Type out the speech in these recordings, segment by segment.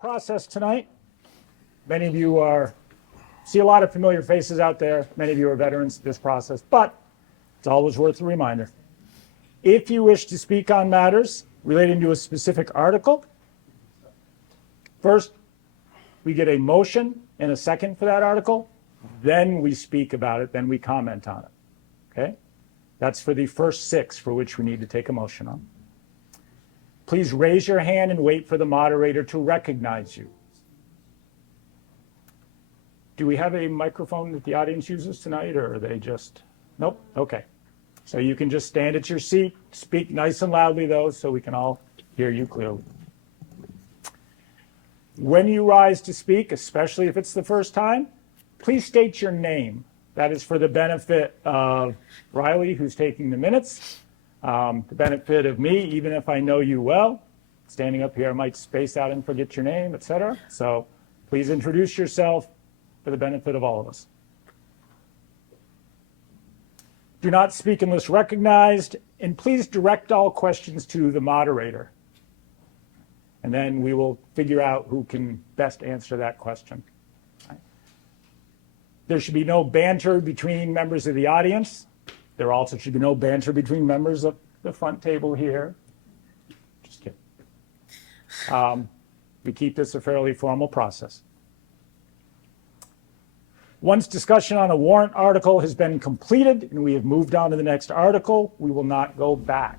process tonight. Many of you see a lot of familiar faces out there. Many of you are veterans of this process, but it's always worth a reminder. If you wish to speak on matters relating to a specific article, first we get a motion and a second for that article, then we speak about it, then we comment on it, okay? That's for the first 6 for which we need to take a motion on. Please raise your hand and wait for the moderator to recognize you. Do we have a microphone that the audience uses tonight, or are they just, nope, okay. So you can just stand at your seat, speak nice and loudly though, so we can all hear you clearly. When you rise to speak, especially if it's the first time, please state your name. That is for the benefit of Riley, who's taking the minutes, the benefit of me, even if I know you well. Standing up here, I might space out and forget your name, etc. So please introduce yourself for the benefit of all of us. Do not speak unless recognized, and please direct all questions to the moderator. And then we will figure out who can best answer that question. There should be no banter between members of the audience. There also should be no banter between members of the front table here. Just kidding. We keep this a fairly formal process. Once discussion on a warrant article has been completed and we have moved on to the next article, we will not go back.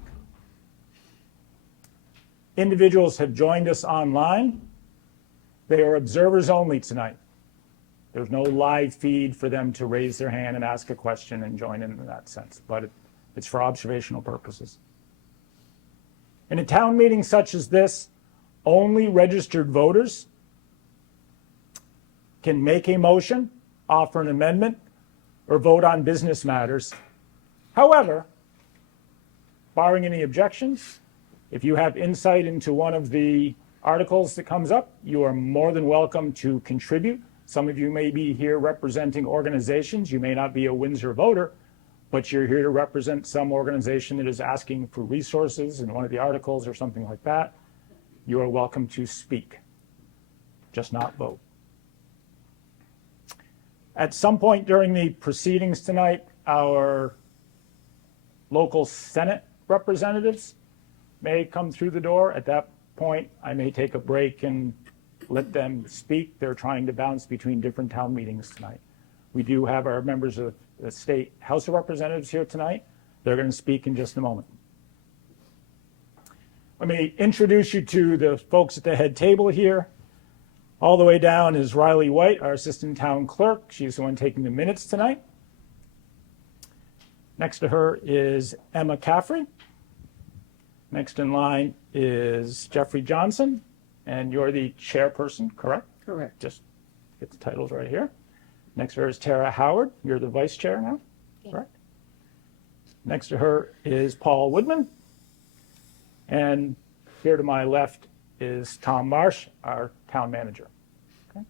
Individuals have joined us online. They are observers only tonight. There's no live feed for them to raise their hand and ask a question and join in that sense, but it's for observational purposes. In a town meeting such as this, only registered voters can make a motion, offer an amendment, or vote on business matters. However, barring any objections, if you have insight into one of the articles that comes up, you are more than welcome to contribute. Some of you may be here representing organizations. You may not be a Windsor voter, but you're here to represent some organization that is asking for resources in one of the articles or something like that. You are welcome to speak, just not vote. At some point during the proceedings tonight, our local Senate representatives may come through the door. At that point, I may take a break and let them speak. They're trying to bounce between different town meetings tonight. We do have our members of the State House of Representatives here tonight. They're going to speak in just a moment. Let me introduce you to the folks at the head table here. All the way down is Riley White, our Assistant Town Clerk. She's the one taking the minutes tonight. Next to her is Emma Caffrey. Next in line is Jeffrey Johnson, and you're the chairperson, correct? Correct. Just get the titles right here. Next to her is Tara Howard. You're the vice chair now, Yeah. correct? Next to her is Paul Woodman. And here to my left is Tom Marsh, our town manager. Okay.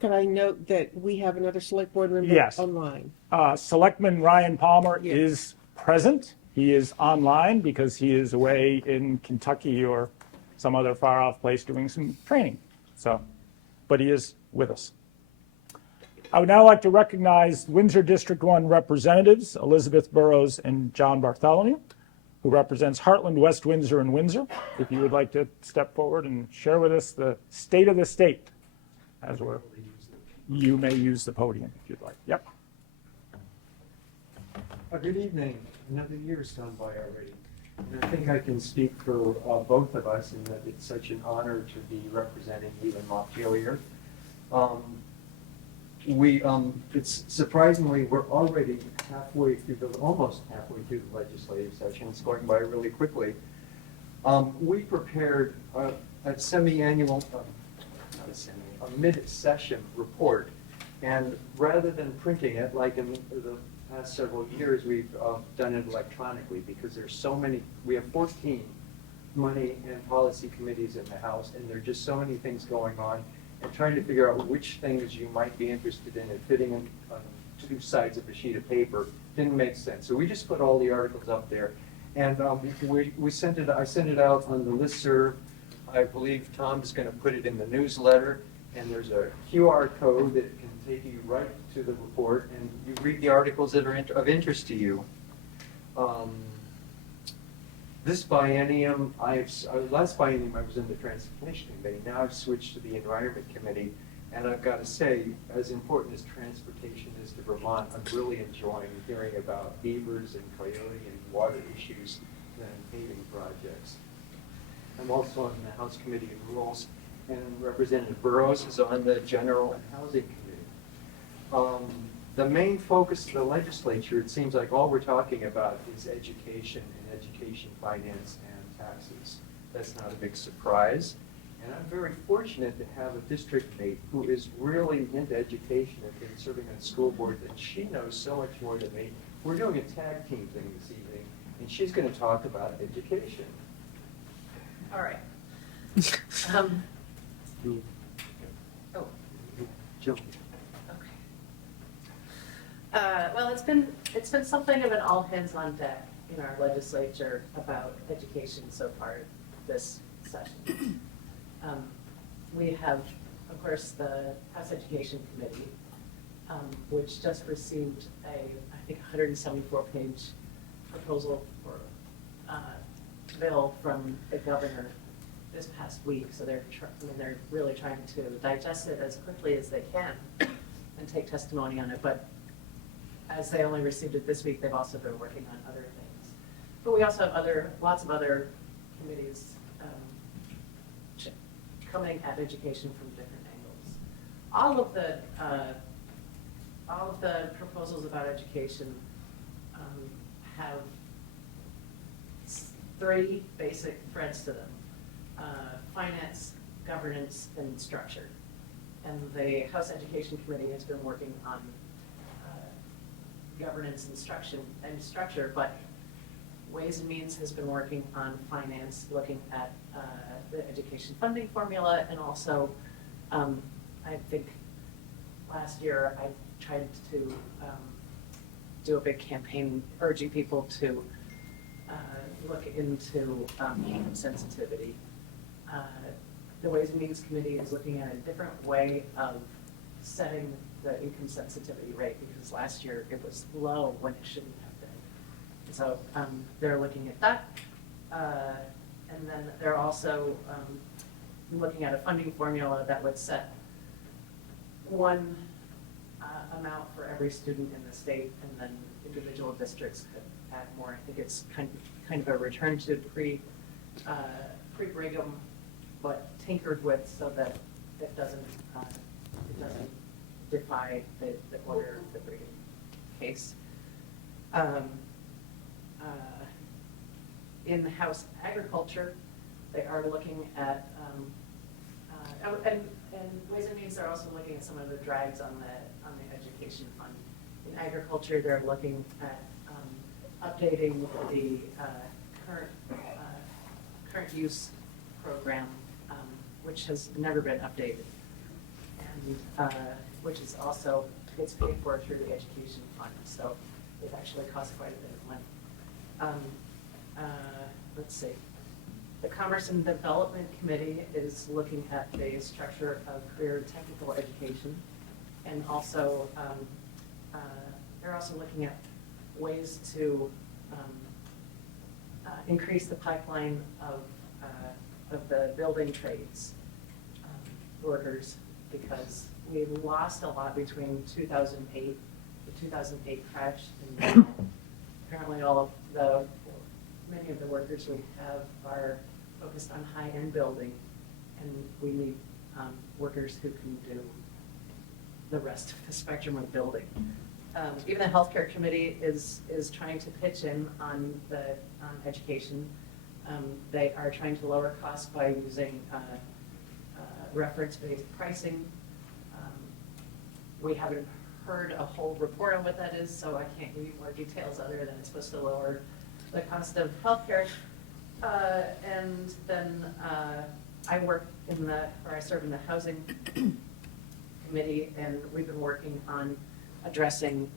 Could I note that we have another select board member Yes. online? Selectman Ryan Palmer Yes. is present. He is online because he is away in Kentucky or some other far off place doing some training. So, but he is with us. I would now like to recognize Windsor District 1 representatives, Elizabeth Burrows and John Bartholomew, who represents Heartland, West Windsor, and Windsor. If you would like to step forward and share with us the state of the state, as we're, you may use the podium if you'd like. Yep. Good evening. Another year's gone by already. And I think I can speak for both of us in that it's such an honor to be representing you in Montpelier. It's surprisingly, we're already almost halfway through the legislative session. It's going by really quickly. We prepared a semi-annual, a mid-session report. And rather than printing it like in the past several years, we've done it electronically because there's so many, we have 14 money and policy committees in the House, and there are just so many things going on. And trying to figure out which things you might be interested in and fitting on 2 sides of a sheet of paper didn't make sense. So we just put all the articles up there, And we sent it, I sent it out on the listserv. I believe Tom's going to put it in the newsletter, and there's a QR code that can take you right to the report, and you read the articles that are of interest to you. This biennium, last biennium I was in the Transportation Committee, now I've switched to the Environment Committee, and I've got to say, as important as transportation is to Vermont, I'm really enjoying hearing about beavers and coyote and water issues than paving projects. I'm also on the House Committee of Rules, and Representative Burrows is on the General and Housing Committee. The main focus of the legislature, it seems like all we're talking about is education and education finance and taxes. That's not a big surprise. And I'm very fortunate to have a district mate who is really into education and been serving on school board, and she knows so much more than me. We're doing a tag team thing this evening, and she's going to talk about education. All right. Oh, Jill. okay. Well, it's been something of an all hands on deck in our legislature about education so far this session. We have, of course, the House Education Committee, which just received I think, 174-page proposal for bill from the governor this past week. So they're really trying to digest it as quickly as they can and take testimony on it. But as they only received it this week, they've also been working on other things. But we also have lots of other committees coming at education from different angles. All of the proposals about education have three basic threads to them: finance, governance, and structure. And the House Education Committee has been working on governance and structure, but Ways and Means has been working on finance, looking at the education funding formula, and also, I think last year I tried to do a big campaign urging people to look into income sensitivity. The Ways and Means Committee is looking at a different way of setting the income sensitivity rate, because last year it was low when it shouldn't have been. So they're looking at that. And then they're also looking at a funding formula that would set one amount for every student in the state, and then individual districts could add more. I think it's kind of a return to pre-Brigham, but tinkered with so that it doesn't defy the order of the Brigham case. In the House Agriculture, they are looking at, and Ways and Means are also looking at some of the drags on the education fund. In agriculture, they're looking at updating the current use program, which has never been updated, and which is also, it's paid for through the education fund, so it actually costs quite a bit of money. Let's see. The Commerce and Development Committee is looking at the structure of career technical education, and also they're also looking at ways to increase the pipeline of the building trades workers, because we lost a lot between 2008, the 2008 crash, and now apparently many of the workers we have are focused on high-end building, and we need workers who can do the rest of the spectrum of building. Even the Healthcare Committee is trying to pitch in on education. They are trying to lower costs by using reference-based pricing. We haven't heard a whole report on what that is, so I can't give you more details other than it's supposed to lower the cost of healthcare. And then I serve in the Housing Committee, and we've been working on addressing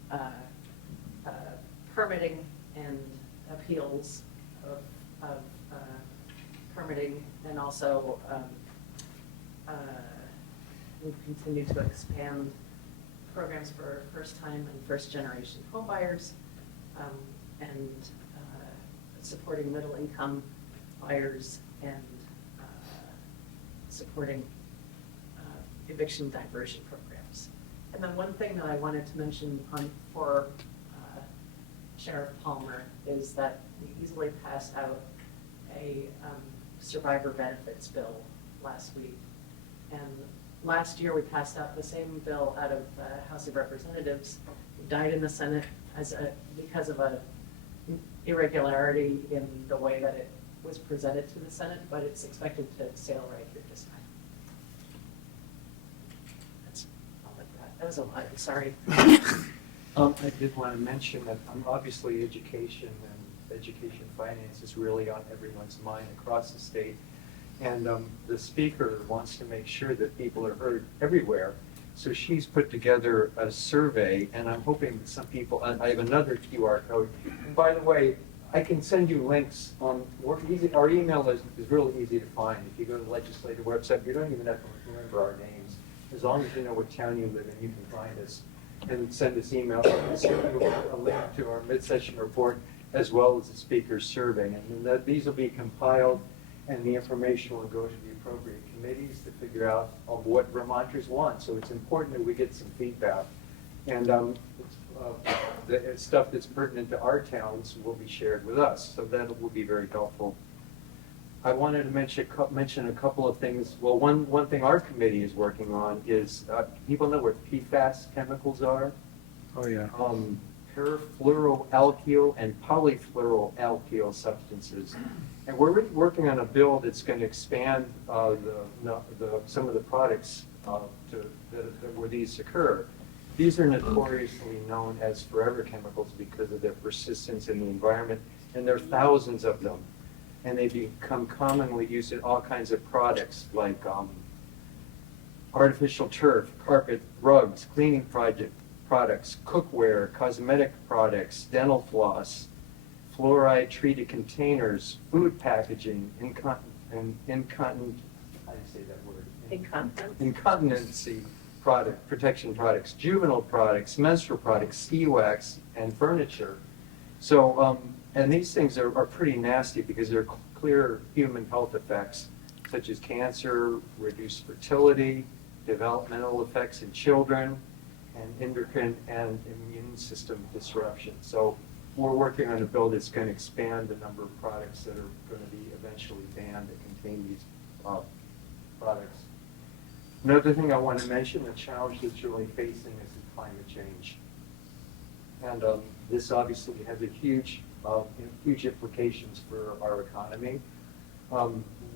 permitting and appeals of permitting, and also we've continued to expand programs for first-time and first-generation homebuyers, and supporting middle-income buyers, and supporting eviction diversion programs. And then one thing that I wanted to mention for Sheriff Palmer is that we easily passed out a survivor benefits bill last week. And last year we passed out the same bill out of the House of Representatives. It died in the Senate because of a irregularity in the way that it was presented to the Senate, but it's expected to sail right through this time. That's all like that. That was a lot, sorry. I did want to mention that obviously education and education finance is really on everyone's mind across the state. And the speaker wants to make sure that people are heard everywhere. So she's put together a survey, and I'm hoping that some people, I have another QR code. And by the way, I can send you links on, our email is really easy to find. If you go to the legislative website, you don't even have to remember our names. As long as you know what town you live in, you can find us and send us email. I'll send you a link to our mid-session report as well as the speaker's survey. And these will be compiled, and the information will go to the appropriate committees to figure out what Vermonters want. So it's important that we get some feedback. And the stuff that's pertinent to our towns will be shared with us. So that will be very helpful. I wanted to mention a couple of things. Well, one thing our committee is working on is, people know what PFAS chemicals are? Oh, yeah. Perfluoroalkyl and polyfluoroalkyl substances. And we're really working on a bill that's going to expand some of the products where these occur. These are notoriously known as forever chemicals because of their persistence in the environment, and there are thousands of them. And they become commonly used in all kinds of products like artificial turf, carpet, rugs, cleaning products, cookware, cosmetic products, dental floss, fluoride-treated containers, food packaging, incontinency protection products, juvenile products, menstrual products, ski wax, and furniture. So, and these things are pretty nasty because they're clear human health effects, such as cancer, reduced fertility, developmental effects in children, and endocrine and immune system disruption. So we're working on a bill that's going to expand the number of products that are going to be eventually banned that contain these products. Another thing I want to mention, the challenge that's really facing is climate change. And this obviously has a huge implications for our economy.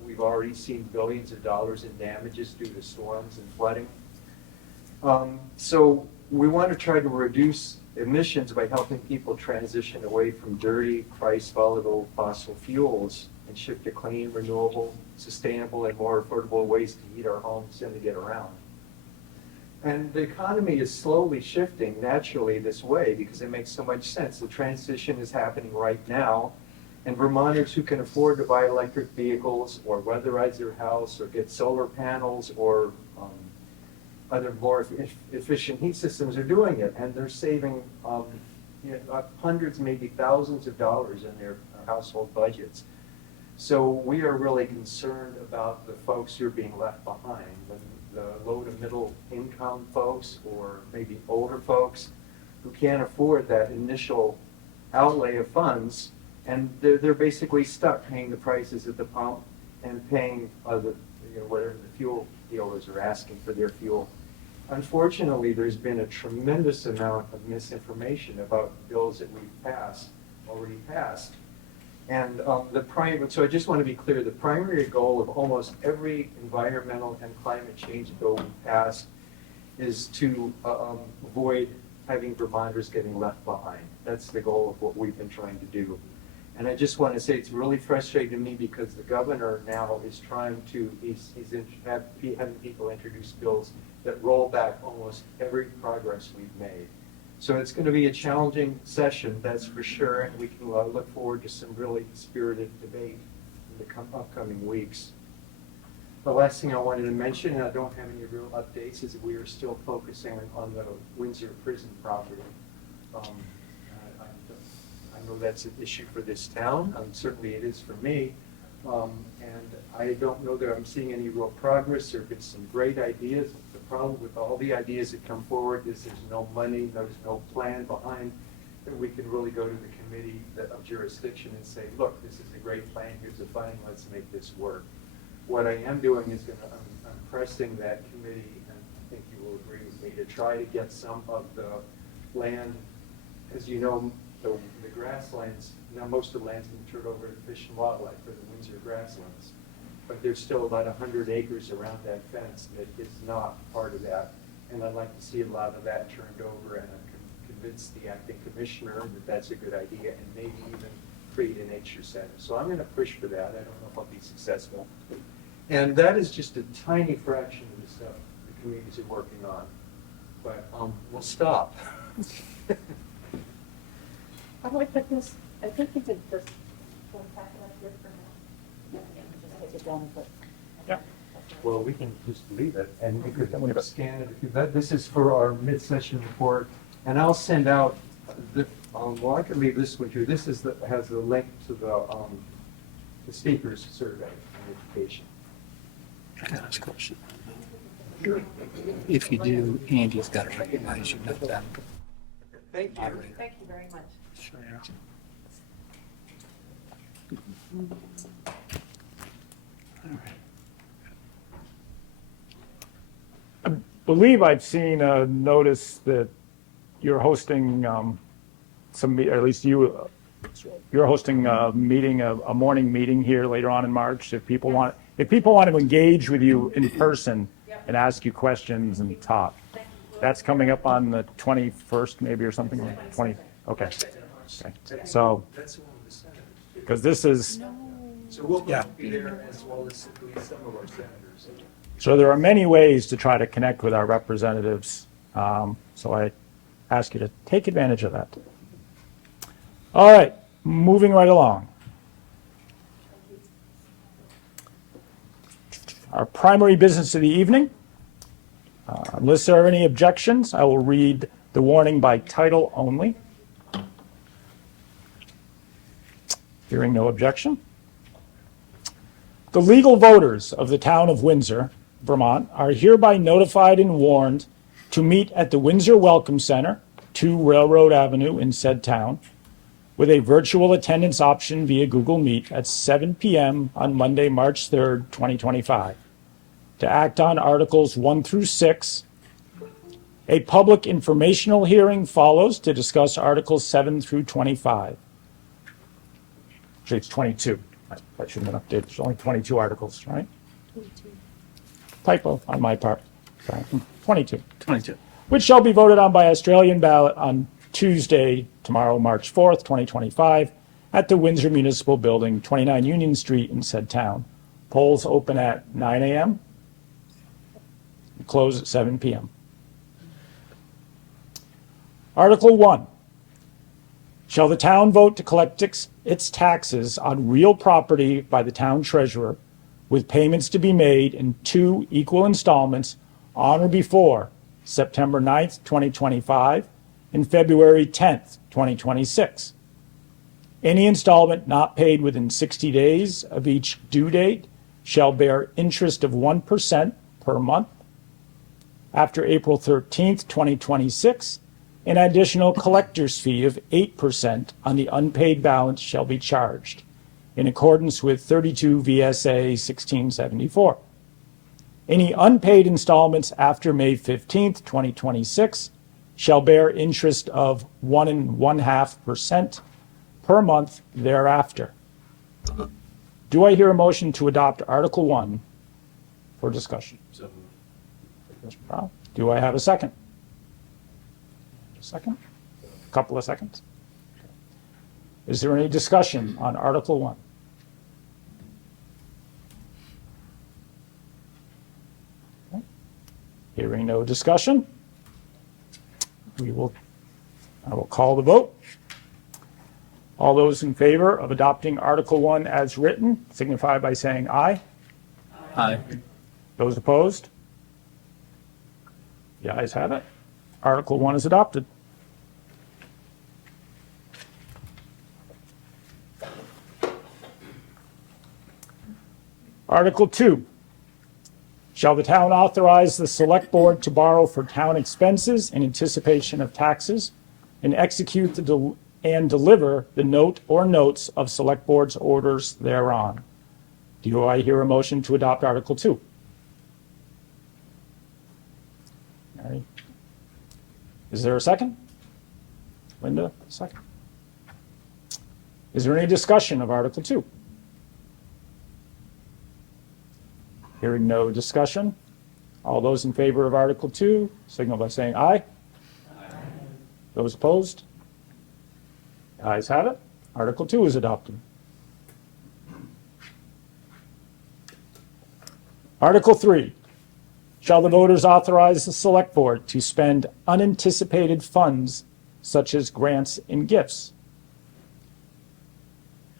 We've already seen billions of dollars in damages due to storms and flooding. So we want to try to reduce emissions by helping people transition away from dirty, price-volatile fossil fuels and shift to clean, renewable, sustainable, and more affordable ways to heat our homes and to get around. And the economy is slowly shifting naturally this way because it makes so much sense. The transition is happening right now, and Vermonters who can afford to buy electric vehicles or weatherize their house or get solar panels or other more efficient heat systems are doing it, and they're saving hundreds, maybe thousands of dollars in their household budgets. So we are really concerned about the folks who are being left behind, the low to middle income folks or maybe older folks who can't afford that initial outlay of funds, and they're basically stuck paying the prices at the pump and paying whatever the fuel dealers are asking for their fuel. Unfortunately, there's been a tremendous amount of misinformation about bills that we've already passed. And so I just want to be clear, the primary goal of almost every environmental and climate change bill we passed is to avoid having Vermonters getting left behind. That's the goal of what we've been trying to do. And I just want to say it's really frustrating to me because the governor now is trying to, he's having people introduce bills that roll back almost every progress we've made. So it's going to be a challenging session, that's for sure, and we can look forward to some really spirited debate in the upcoming weeks. The last thing I wanted to mention, and I don't have any real updates, is that we are still focusing on the Windsor prison property. I know that's an issue for this town, certainly it is for me. And I don't know that I'm seeing any real progress. There have been some great ideas. The problem with all the ideas that come forward is there's no money, there's no plan behind that we can really go to the committee of jurisdiction and say, look, this is a great plan, here's the funding, let's make this work. What I am doing is I'm pressing that committee, and I think you will agree with me, to try to get some of the land, as you know, the grasslands, now most of the land's been turned over to Fish and Wildlife for the Windsor grasslands. But there's still about 100 acres around that fence that is not part of that. And I'd like to see a lot of that turned over, and I'm convinced the acting commissioner that that's a good idea, and maybe even create a nature center. So I'm going to push for that. I don't know if I'll be successful. And that is just a tiny fraction of the stuff the communities are working on. But we'll stop. How do I put this? I think you could just pack it up here for now. Just take it down and put. Yeah. Well, we can just leave it, and we could scan it. If you, this is for our mid-session report, and I'll send out, well, I could leave this one too. This is has the link to the speakers survey on education. I got this question. If you do, Andy's got to recognize you, not that. Thank you. Thank you very much. I believe I've seen a notice that you're hosting or at least you're hosting a meeting, a morning meeting here later on in March. If people want to engage with you in person and ask you questions and talk, that's coming up on the 21st maybe or something. 20. Okay. So, That's one of the senators. because this is. So we'll be there as well as at least some of our senators. So there are many ways to try to connect with our representatives. So I ask you to take advantage of that. All right, moving right along. Our primary business of the evening. Unless there are any objections, I will read the warning by title only. Hearing no objection. The legal voters of the town of Windsor, Vermont, are hereby notified and warned to meet at the Windsor Welcome Center, 2 Railroad Avenue in said town, with a virtual attendance option via Google Meet at 7 p.m. on Monday, March 3rd, 2025, to act on Articles 1 through 6. A public informational hearing follows to discuss Articles 7 through 25. Actually, it's 22. I shouldn't have updated. There's only 22 articles, right? 22. Typo on my part. Sorry. 22. 22. Which shall be voted on by Australian ballot on Tuesday, tomorrow, March 4th, 2025, at the Windsor Municipal Building, 29 Union Street in said town. Polls open at 9 a.m. Close at 7 p.m. Article 1. Shall the town vote to collect its taxes on real property by the town treasurer, with payments to be made in 2 equal installments on or before September 9th, 2025 and February 10th, 2026. Any installment not paid within 60 days of each due date shall bear interest of 1% per month. After April 13th, 2026, an additional collector's fee of 8% on the unpaid balance shall be charged, in accordance with 32 VSA 1674. Any unpaid installments after May 15th, 2026 shall bear interest of 1 1/2% per month thereafter. Do I hear a motion to adopt Article 1 for discussion? Mr. Brown, do I have a second? A second? A couple of seconds. Is there any discussion on Article 1? Okay. Hearing no discussion, we will I will call the vote. All those in favor of adopting Article 1 as written signify by saying aye. Aye. Those opposed? The ayes have it. Article 1 is adopted. Article 2. Shall the town authorize the select board to borrow for town expenses in anticipation of taxes and execute and deliver the note or notes of select board's orders thereon? Do I hear a motion to adopt Article 2? Mary? Is there a second? Linda, second. Is there any discussion of Article 2? Hearing no discussion. All those in favor of Article 2 signal by saying aye. Aye. Those opposed? The ayes have it. Article 2 is adopted. Article 3. Shall the voters authorize the select board to spend unanticipated funds such as grants and gifts?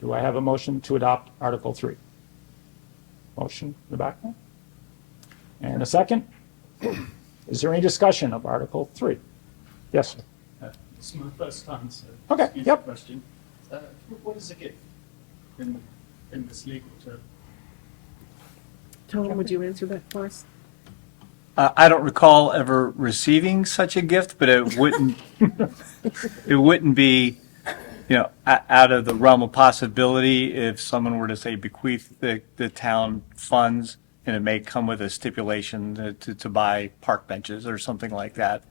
Do I have a motion to adopt Article 3? Motion in the back there. And a second. Is there any discussion of Article 3? Yes, sir. This is my first time, so. Okay, excuse yep. the question. What is a gift in this legal term? Tom, would you answer that for us? I don't recall ever receiving such a gift, but it wouldn't, it wouldn't be, out of the realm of possibility if someone were to say bequeath the town funds, and it may come with a stipulation to buy park benches or something like that.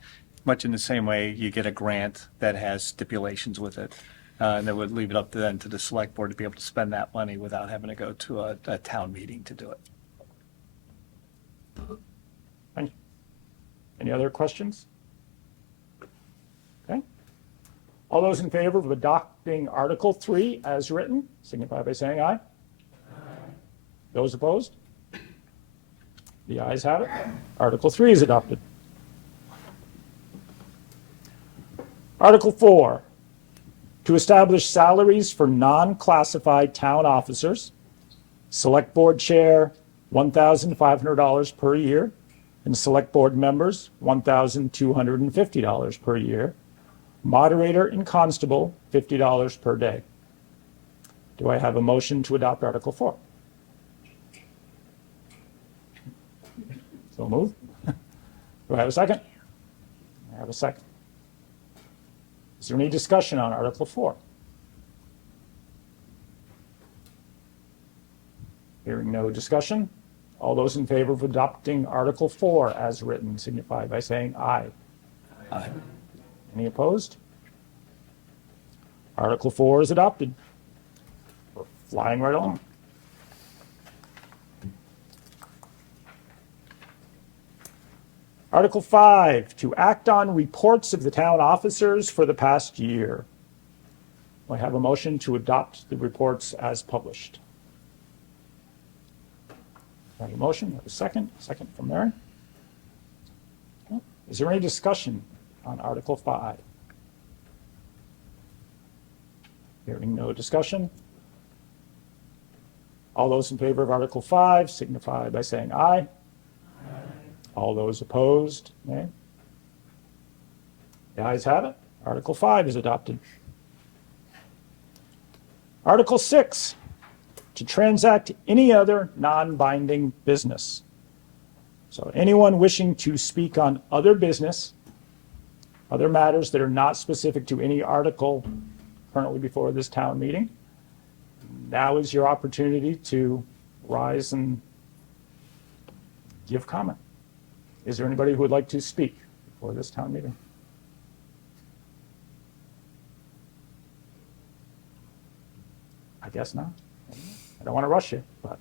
Much in the same way you get a grant that has stipulations with it. And that would leave it up to then to the select board to be able to spend that money without having to go to a town meeting to do it. Thank you. Any other questions? Okay. All those in favor of adopting Article 3 as written, signify by saying aye. Aye. Those opposed? The ayes have it. Article 3 is adopted. Article 4. To establish salaries for non-classified town officers, Select Board Chair, $1,500 per year, and Select Board members, $1,250 per year. Moderator and Constable, $50 per day. Do I have a motion to adopt Article 4? So moved. Do I have a second? I have a second. Is there any discussion on Article 4? Hearing no discussion. All those in favor of adopting Article 4 as written signify by saying aye. Aye. Any opposed? Article 4 is adopted. We're flying right along. Article 5, to act on reports of the town officers for the past year. I have a motion to adopt the reports as published. I have a motion, I have a second from Mary. Okay. Is there any discussion on Article 5? Hearing no discussion. All those in favor of Article 5 signify by saying aye. All those opposed, nay. The ayes have it. Article 5 is adopted. Article 6, to transact any other non-binding business. So anyone wishing to speak on other business, other matters that are not specific to any article currently before this town meeting, now is your opportunity to rise and give comment. Is there anybody who would like to speak before this town meeting? I guess not. I don't want to rush you, but.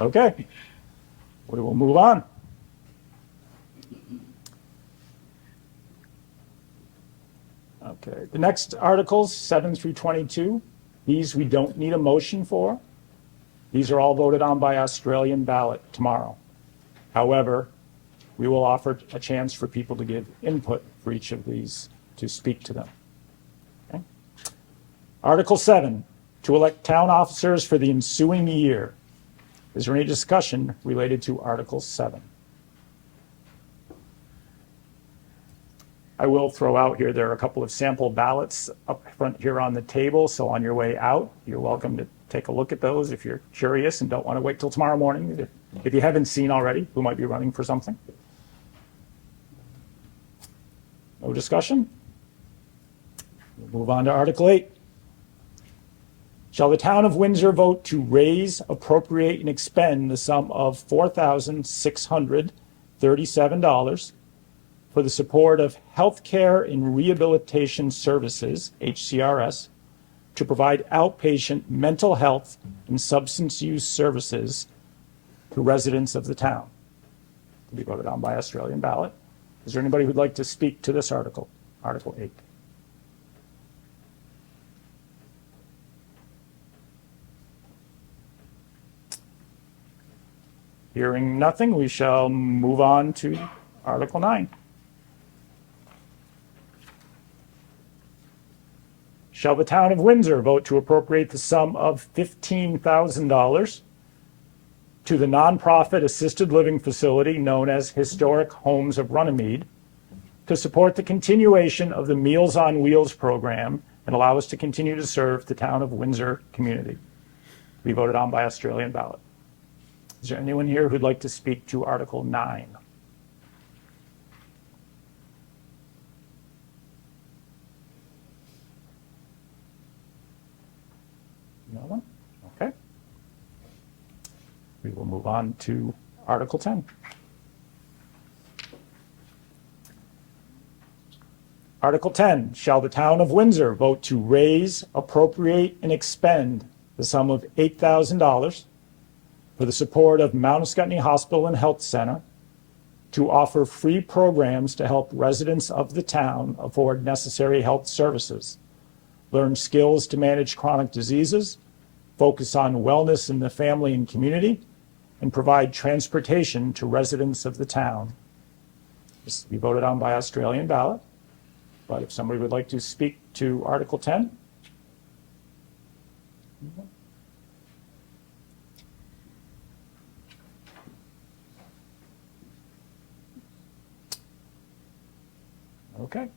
Okay. We will move on. Okay, the next articles, 7 through 22, these we don't need a motion for. These are all voted on by Australian ballot tomorrow. However, we will offer a chance for people to give input for each of these to speak to them. Okay? Article 7, to elect town officers for the ensuing year. Is there any discussion related to Article 7? I will throw out here, there are a couple of sample ballots up front here on the table, so on your way out, you're welcome to take a look at those if you're curious and don't want to wait till tomorrow morning, if you haven't seen already who might be running for something. No discussion? We'll move on to Article 8. Shall the town of Windsor vote to raise, appropriate, and expend the sum of $4,637 for the support of healthcare and rehabilitation services, HCRS, to provide outpatient mental health and substance use services to residents of the town? To be voted on by Australian ballot. Is there anybody who'd like to speak to this article, Article 8? Hearing nothing, we shall move on to Article 9. Shall the town of Windsor vote to appropriate the sum of $15,000 to the nonprofit assisted living facility known as Historic Homes of Runnymede to support the continuation of the Meals on Wheels program and allow us to continue to serve the town of Windsor community? To be voted on by Australian ballot. Is there anyone here who'd like to speak to Article 9? No one? Okay. We will move on to Article 10. Article 10, shall the town of Windsor vote to raise, appropriate, and expend the sum of $8,000 for the support of Mount Scottney Hospital and Health Center to offer free programs to help residents of the town afford necessary health services, learn skills to manage chronic diseases, focus on wellness in the family and community, and provide transportation to residents of the town. This will be voted on by Australian ballot, but if somebody would like to speak to Article 10? Okay,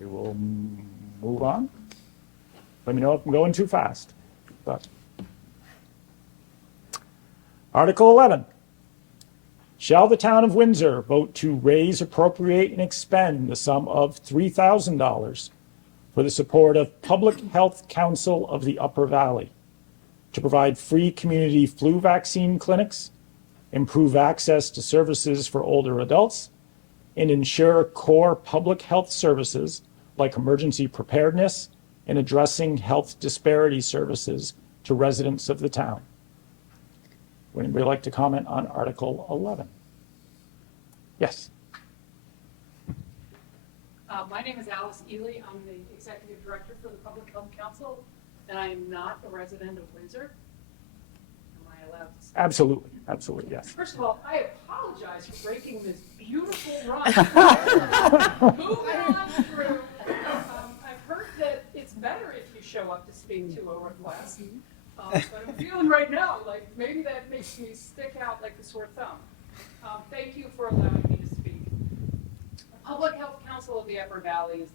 we will move on. Let me know if I'm going too fast. But. Article 11. Shall the town of Windsor vote to raise, appropriate, and expend the sum of $3,000 for the support of Public Health Council of the Upper Valley to provide free community flu vaccine clinics, improve access to services for older adults, and ensure core public health services like emergency preparedness and addressing health disparity services to residents of the town? Would anybody like to comment on Article 11? Yes. My name is Alice Ely. I'm the Executive Director for the Public Health Council, and I am not a resident of Windsor. Am I allowed to say? Absolutely, absolutely, yes. First of all, I apologize for breaking this beautiful run. Moving on through. I've heard that it's better if you show up to speak to a request. But I'm feeling right now like maybe that makes me stick out like a sore thumb. Thank you for allowing me to speak. The Public Health Council of the Upper Valley is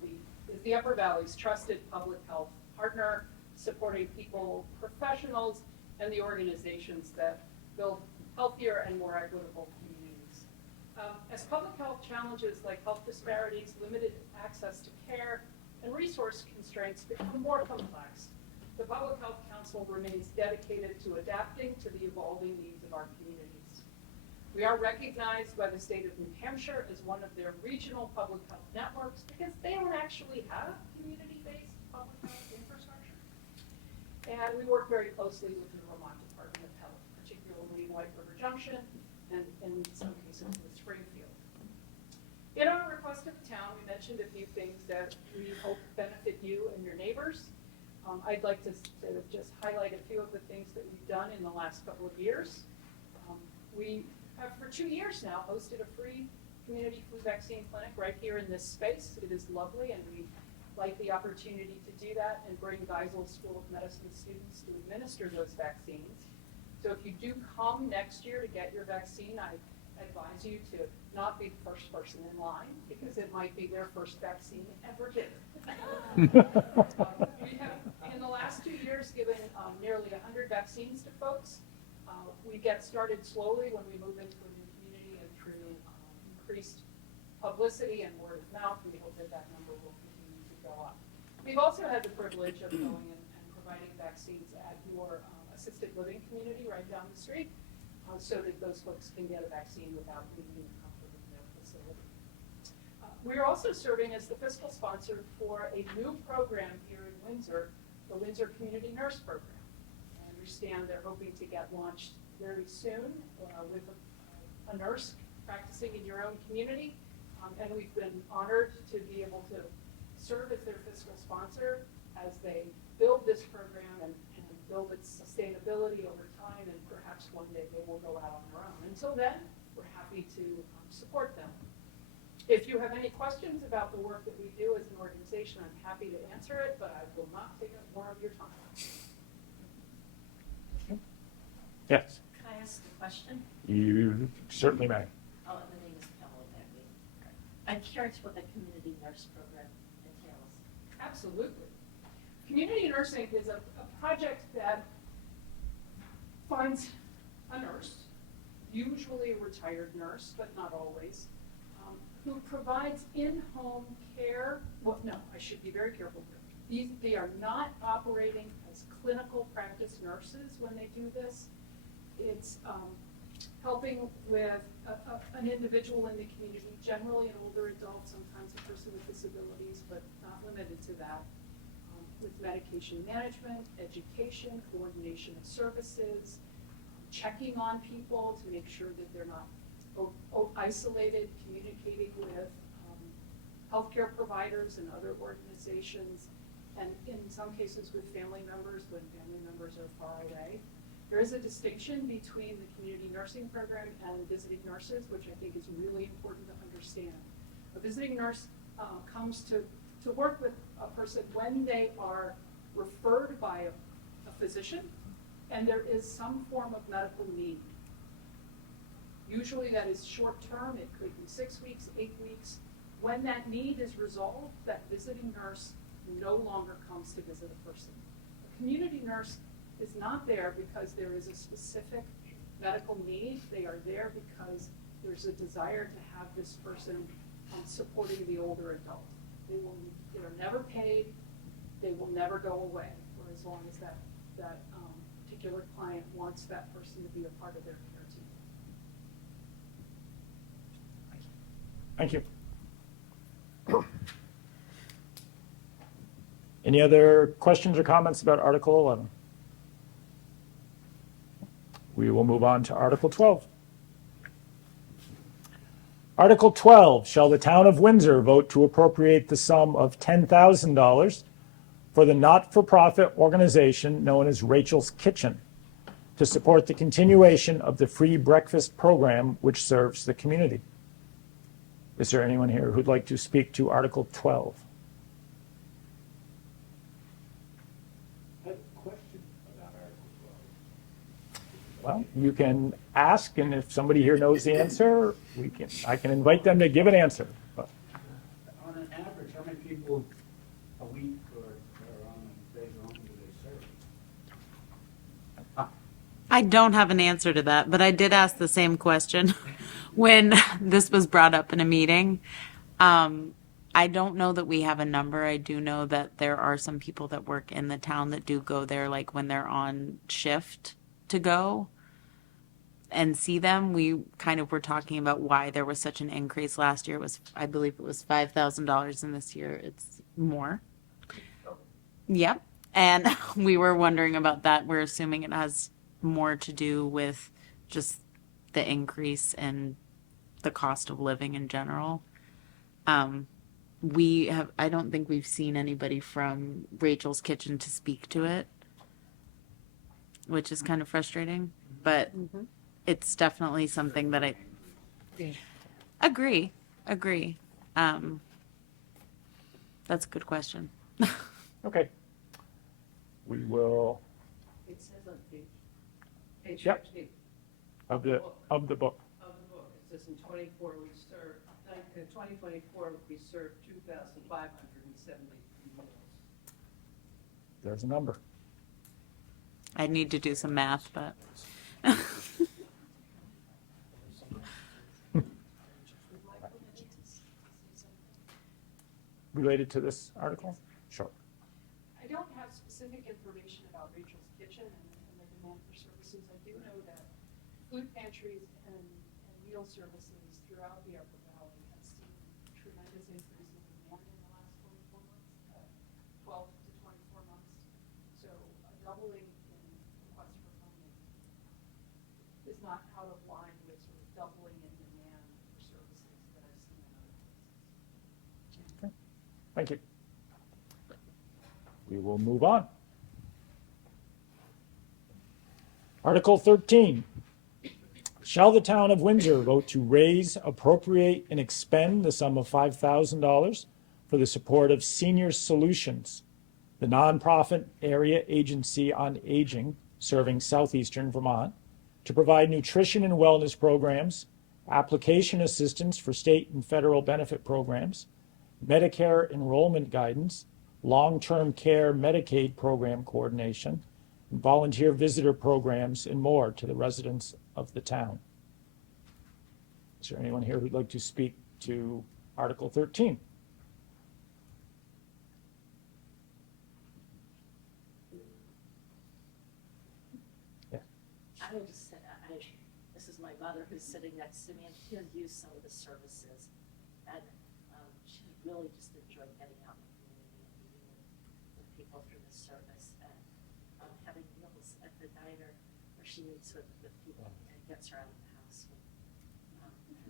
the Upper Valley's trusted public health partner, supporting people, professionals, and the organizations that build healthier and more equitable communities. As public health challenges like health disparities, limited access to care, and resource constraints become more complex, the Public Health Council remains dedicated to adapting to the evolving needs of our communities. We are recognized by the state of New Hampshire as one of their regional public health networks because they don't actually have community-based public health infrastructure. And we work very closely with the Vermont Department of Health, particularly White River Junction and in some cases with Springfield. In our request of the town, we mentioned a few things that we hope benefit you and your neighbors. I'd like to just highlight a few of the things that we've done in the last couple of years. We have for 2 years now hosted a free community flu vaccine clinic right here in this space. It is lovely, and we like the opportunity to do that and bring Geisel School of Medicine students to administer those vaccines. So if you do come next year to get your vaccine, I advise you to not be the first person in line, because it might be their first vaccine ever given. We have, in the last 2 years, given nearly 100 vaccines to folks. We get started slowly when we move into a new community, and through increased publicity and word of mouth, we hope that that number will continue to go up. We've also had the privilege of going and providing vaccines at your assisted living community right down the street, so that those folks can get a vaccine without leaving the comfort of their facility. We're also serving as the fiscal sponsor for a new program here in Windsor, the Windsor Community Nurse Program. I understand they're hoping to get launched very soon with a nurse practicing in your own community. And we've been honored to be able to serve as their fiscal sponsor as they build this program and build its sustainability over time, and perhaps one day they will go out on their own. Until then, we're happy to support them. If you have any questions about the work that we do as an organization, I'm happy to answer it, but I will not take up more of your time. Yes, Can I ask a question? you certainly may. Oh, and the name is Pamela Bagby. I'm curious what the community nurse program entails. Absolutely. Community nursing is a project that finds a nurse, usually a retired nurse, but not always, who provides in-home care. Well, no, I should be very careful here. They are not operating as clinical practice nurses when they do this. It's helping with an individual in the community, generally an older adult, sometimes a person with disabilities, but not limited to that, with medication management, education, coordination of services, checking on people to make sure that they're not isolated, communicating with healthcare providers and other organizations, and in some cases with family members when family members are far away. There is a distinction between the community nursing program and visiting nurses, which I think is really important to understand. A visiting nurse comes to work with a person when they are referred by a physician and there is some form of medical need. Usually that is short term, it could be 6 weeks, 8 weeks. When that need is resolved, that visiting nurse no longer comes to visit a person. A community nurse is not there because there is a specific medical need. They are there because there's a desire to have this person supporting the older adult. They are never paid, they will never go away for as long as that particular client wants that person to be a part of their care team. Thank you. Any other questions or comments about Article 11? We will move on to Article 12. Article 12, shall the town of Windsor vote to appropriate the sum of $10,000 for the not-for-profit organization known as Rachel's Kitchen to support the continuation of the free breakfast program which serves the community? Is there anyone here who'd like to speak to Article 12? I have a question about Article 12. Well, you can ask, and if somebody here knows the answer, I can invite them to give an answer. But On an average, how many people a week or on a day long do they serve? I don't have an answer to that, but I did ask the same question when this was brought up in a meeting. I don't know that we have a number. I do know that there are some people that work in the town that do go there, like when they're on shift, to go and see them. We kind of were talking about why there was such an increase last year. It was, I believe it was $5,000, and this year it's more. Yep. And we were wondering about that. We're assuming it has more to do with just the increase in the cost of living in general. I don't think we've seen anybody from Rachel's Kitchen to speak to it, which is kind of frustrating. But it's definitely something that I agree. That's a good question. Okay. We will, It says on page Yep. 15 of the book. of the book, it says in 24, we served, in 2024, we served 2,570 meals. There's a number. I need to do some math, but Related to this article? Sure. I don't have specific information about Rachel's Kitchen and the demand for services. I do know that food pantries and meal services throughout the Upper Valley have seen tremendous increase in demand in the last 24 months, 12 to 24 months. So a doubling in requests for funding is not out of line with sort of doubling in demand for services that I've seen in other places. Thank you. We will move on. Article 13. Shall the town of Windsor vote to raise, appropriate, and expend the sum of $5,000 for the support of Senior Solutions, the nonprofit area agency on aging serving southeastern Vermont, to provide nutrition and wellness programs, application assistance for state and federal benefit programs, Medicare enrollment guidance, long-term care Medicaid program coordination, volunteer visitor programs, and more to the residents of the town. Is there anyone here who'd like to speak to Article 13? Yeah. I would just say, this is my mother who's sitting next to me, and she has used some of the services, and she's really just enjoyed getting out in the community and meeting with people through the service, and having meals at the diner where she meets with people and gets her out of the house.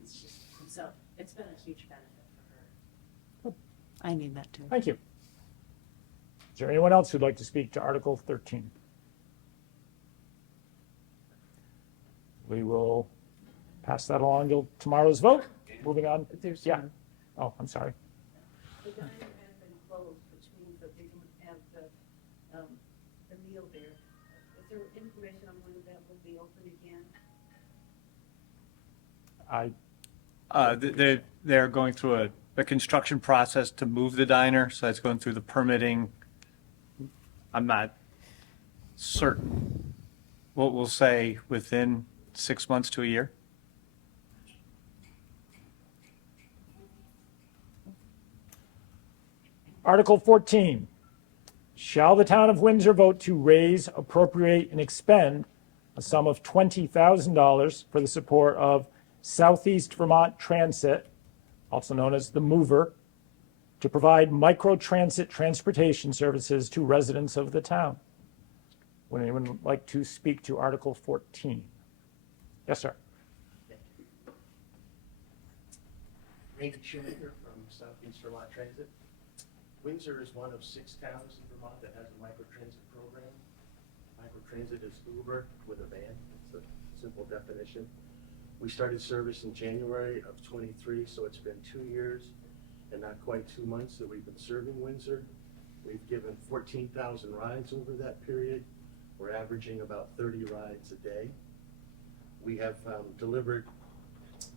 It's just, so it's been a huge benefit for her. I need that too. Thank you. Is there anyone else who'd like to speak to Article 13? We will pass that along till tomorrow's vote. Moving on. There's Yeah. Oh, I'm sorry. The diner has been closed, which means that they don't have the meal there. Is there information on when that will be open again? They're going through a construction process to move the diner, so that's going through the permitting. I'm not certain. What we'll say within 6 months to a year. Article 14. Shall the town of Windsor vote to raise, appropriate, and expend a sum of $20,000 for the support of Southeast Vermont Transit, also known as the Mover, to provide microtransit transportation services to residents of the town? Would anyone like to speak to Article 14? Yes, sir. Randy Shoemaker from Southeast Vermont Transit. Windsor is one of 6 towns in Vermont that has a microtransit program. Microtransit is Uber with a van. It's a simple definition. We started service in January of 23, so it's been 2 years and not quite 2 months that we've been serving Windsor. We've given 14,000 rides over that period. We're averaging about 30 rides a day. We have delivered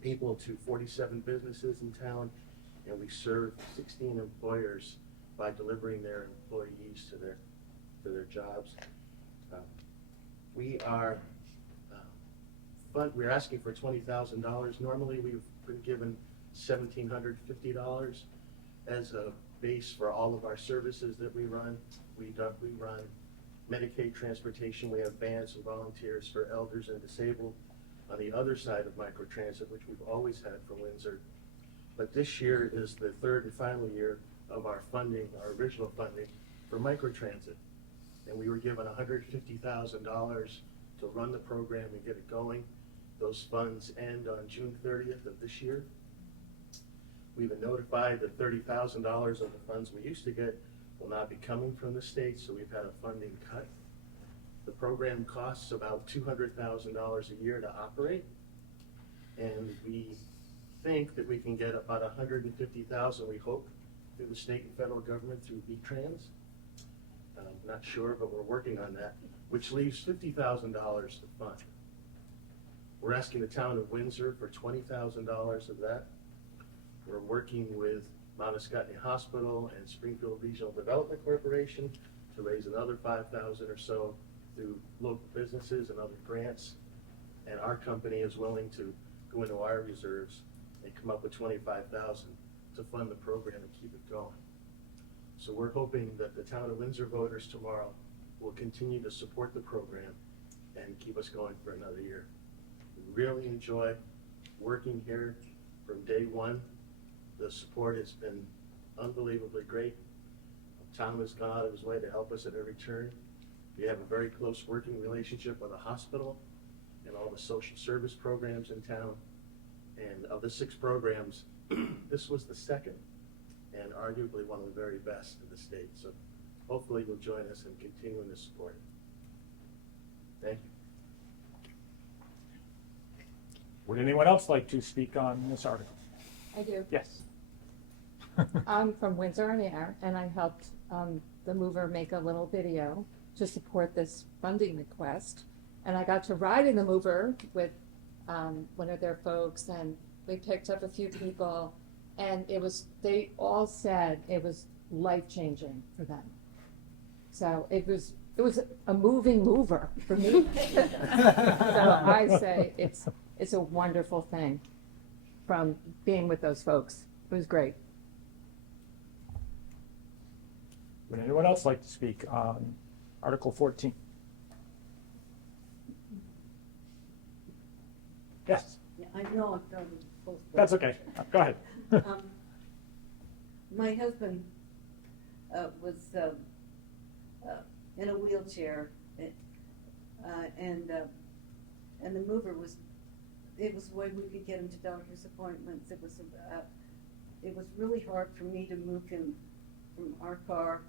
people to 47 businesses in town, and we serve 16 employers by delivering their employees to their jobs. We're asking for $20,000. Normally, we've been given $1,750 as a base for all of our services that we run. We run Medicaid transportation. We have vans and volunteers for elders and disabled on the other side of microtransit, which we've always had for Windsor. But this year is the 3rd and final year of our funding, our original funding for microtransit. And we were given $150,000 to run the program and get it going. Those funds end on June 30th of this year. We've been notified that $30,000 of the funds we used to get will not be coming from the state, so we've had a funding cut. The program costs about $200,000 a year to operate, and we think that we can get about $150,000, we hope, through the state and federal government through V-Trans. Not sure, but we're working on that, which leaves $50,000 to fund. We're asking the town of Windsor for $20,000 of that. We're working with Mount Escotney Hospital and Springfield Regional Development Corporation to raise another $5,000 or so through local businesses and other grants. And our company is willing to go into our reserves and come up with $25,000 to fund the program and keep it going. So we're hoping that the town of Windsor voters tomorrow will continue to support the program and keep us going for another year. We really enjoy working here from day one. The support has been unbelievably great. Tom has gone out of his way to help us at every turn. We have a very close working relationship with the hospital and all the social service programs in town. And of the 6 programs, this was the second and arguably one of the very best in the state. So hopefully you'll join us in continuing to support it. Thank you. Would anyone else like to speak on this article? I do. Yes. I'm from Windsor on Air, and I helped the mover make a little video to support this funding request. And I got to ride in the mover with one of their folks, and we picked up a few people, and they all said it was life-changing for them. So it was a moving mover for me. So I say it's a wonderful thing from being with those folks. It was great. Would anyone else like to speak on Article 14? Yes, Yeah, I know I've done both. that's okay. Go ahead. My husband was in a wheelchair, and the mover was. It was the way we could get him to doctor's appointments. It was really hard for me to move him from our car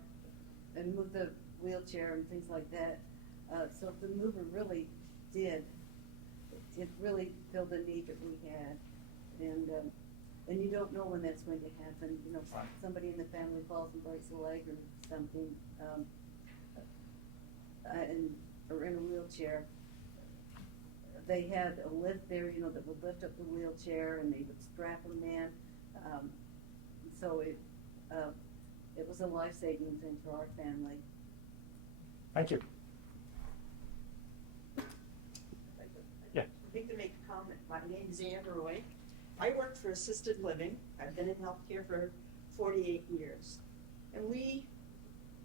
and move the wheelchair and things like that. So the mover really did. It really filled a need that we had, and you don't know when that's going to happen. You know, somebody in the family falls and breaks a leg or something, or in a wheelchair. They had a lift there, you know, that would lift up the wheelchair, and they would strap them in. So it was a life-saving thing for our family. Thank you. Yeah. I'd like to make a comment. My name's Ann Roy. I work for assisted living. I've been in healthcare for 48 years. And we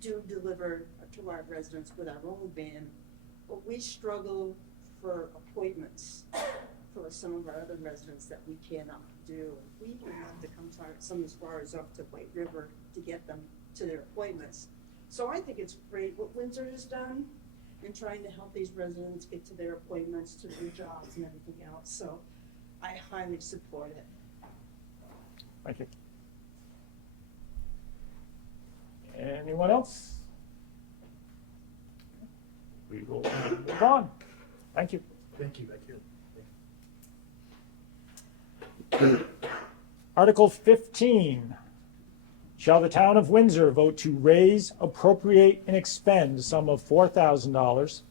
do deliver to our residents with our own van, but we struggle for appointments for some of our other residents that we cannot do. We even have to come some as far as up to White River to get them to their appointments. So I think it's great what Windsor has done in trying to help these residents get to their appointments, to their jobs and everything else. So I highly support it. Thank you. Anyone else? We will move on. Thank you. Thank you. Thank you. Article 15. Shall the town of Windsor vote to raise, appropriate, and expend the sum of $4,000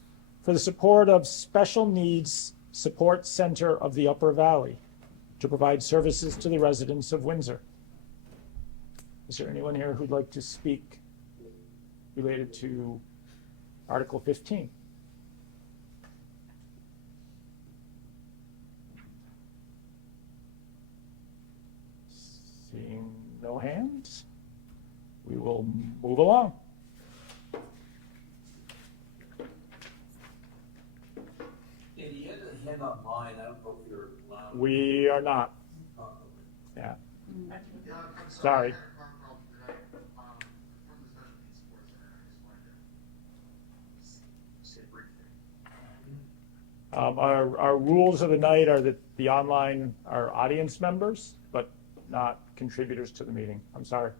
for the support of Special Needs Support Center of the Upper Valley to provide services to the residents of Windsor? Is there anyone here who'd like to speak related to Article 15? Seeing no hands, we will move along. Yeah, you had a hand online, I don't know if you're allowed. We are not. Yeah. Sorry. Our rules of the night are that the online are audience members, but not contributors to the meeting. I'm sorry.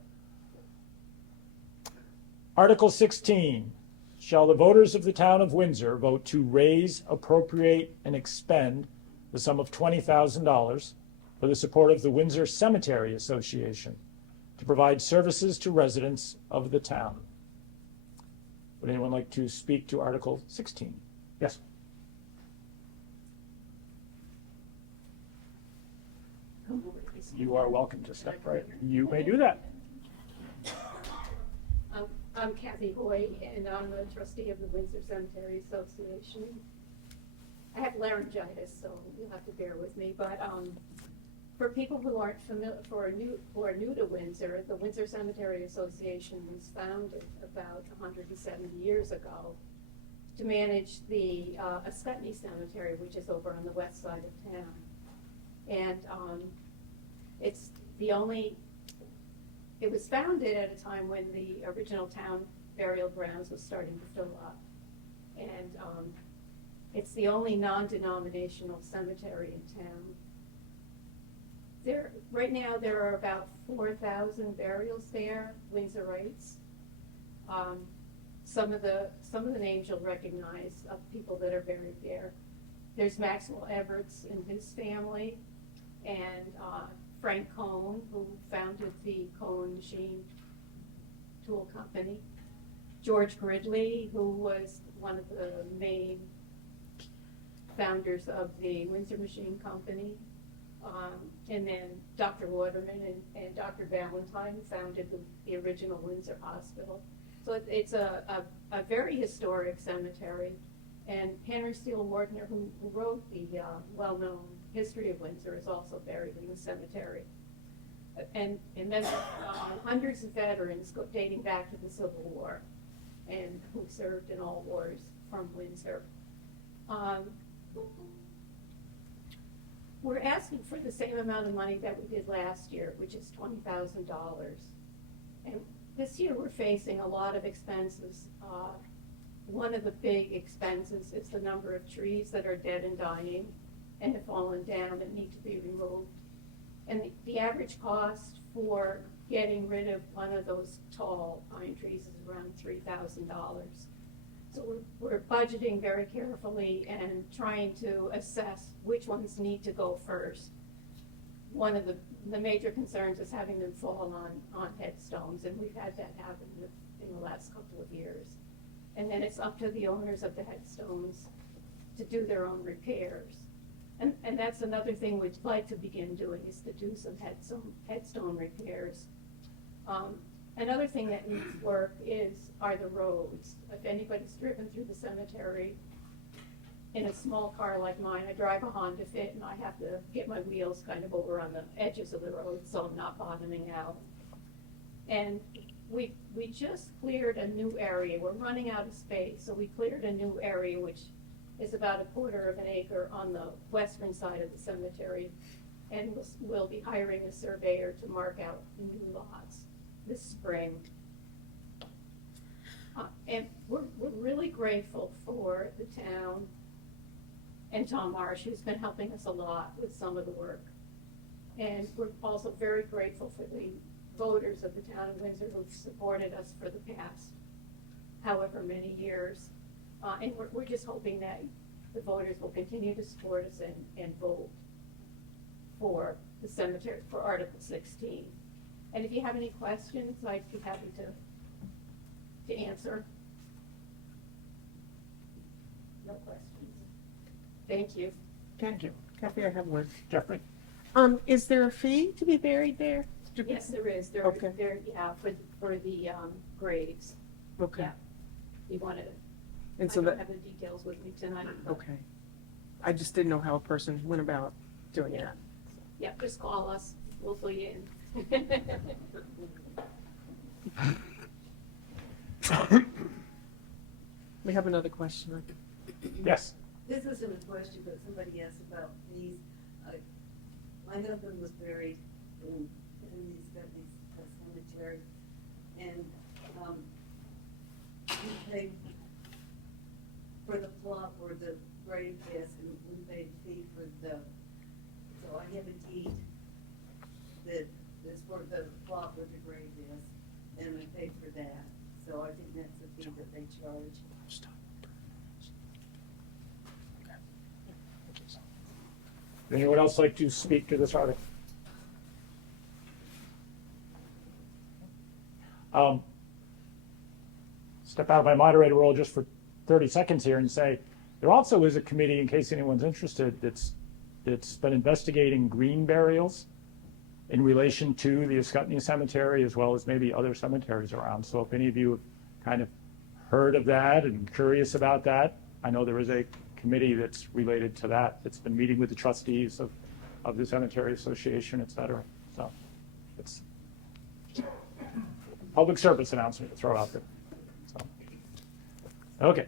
Article 16. shall the voters of the town of Windsor vote to raise, appropriate, and expend the sum of $20,000 for the support of the Windsor Cemetery Association to provide services to residents of the town. Would anyone like to speak to Article 16? Yes. You are welcome to step right. You may do that. I'm Kathy Hoy, and I'm the trustee of the Windsor Cemetery Association. I have laryngitis, so you'll have to bear with me, but for people who aren't familiar, who are new to Windsor, the Windsor Cemetery Association was founded about 170 years ago to manage the Ascutney Cemetery, which is over on the west side of town. And it's the only, it was founded at a time when the original town burial grounds was starting to fill up. And it's the only non-denominational cemetery in town. Right now, there are about 4,000 burials there, Windsorites. Some of the names you'll recognize of people that are buried there. There's Maxwell Everts and his family, and Frank Cohn, who founded the Cohn Machine Tool Company. George Gridley, who was one of the main founders of the Windsor Machine Company. And then Dr. Waterman and Dr. Valentine founded the original Windsor Hospital. So it's a very historic cemetery. And Henry Steele Wardner, who wrote the well-known history of Windsor, is also buried in the cemetery. And then hundreds of veterans dating back to the Civil War and who served in all wars from Windsor. We're asking for the same amount of money that we did last year, which is $20,000. And this year we're facing a lot of expenses. One of the big expenses is the number of trees that are dead and dying and have fallen down and need to be removed. And the average cost for getting rid of one of those tall pine trees is around $3,000. So we're budgeting very carefully and trying to assess which ones need to go first. One of the major concerns is having them fall on headstones, and we've had that happen in the last couple of years. And then it's up to the owners of the headstones to do their own repairs. And that's another thing we'd like to begin doing, is to do some headstone repairs. Another thing that needs work are the roads. If anybody's driven through the cemetery in a small car like mine, I drive a Honda Fit, and I have to get my wheels kind of over on the edges of the road so I'm not bottoming out. And we just cleared a new area. We're running out of space, so we cleared a new area which is about 1/4 of an acre on the western side of the cemetery, and we'll be hiring a surveyor to mark out new lots this spring. And we're really grateful for the town and Tom Marsh, who's been helping us a lot with some of the work. And we're also very grateful for the voters of the town of Windsor who've supported us for the past however many years. And we're just hoping that the voters will continue to support us and vote for the cemetery, for Article 16. And if you have any questions, I'd be happy to answer. No questions. Thank you. Thank you. Kathy, I have one. Jeffrey? Is there a fee to be buried there? Yes, there is. Okay. Yeah, for the graves. Okay. Yeah. You want to, And I so don't that, have the details with me tonight. but- okay. I just didn't know how a person went about doing it. Yeah. Yeah, just call us. We'll fill you in. We have another question. Yes. This isn't a question, but somebody asked about these. My husband was buried in these cemetery, and we paid for the plot or the grave yes, and we paid a fee for so I have a deed that is for the plot with the grave yes, and I paid for that. So I think that's the fee that they charge. charge. Anyone else like to speak to this article? Step out of my moderator role just for 30 seconds here and say, there also is a committee, in case anyone's interested, that's been investigating green burials in relation to the Ascutney Cemetery, as well as maybe other cemeteries around. So if any of you have kind of heard of that and curious about that, I know there is a committee that's related to that. It's been meeting with the trustees of the Cemetery Association, et cetera. So it's public service announcement to throw out there. So, okay.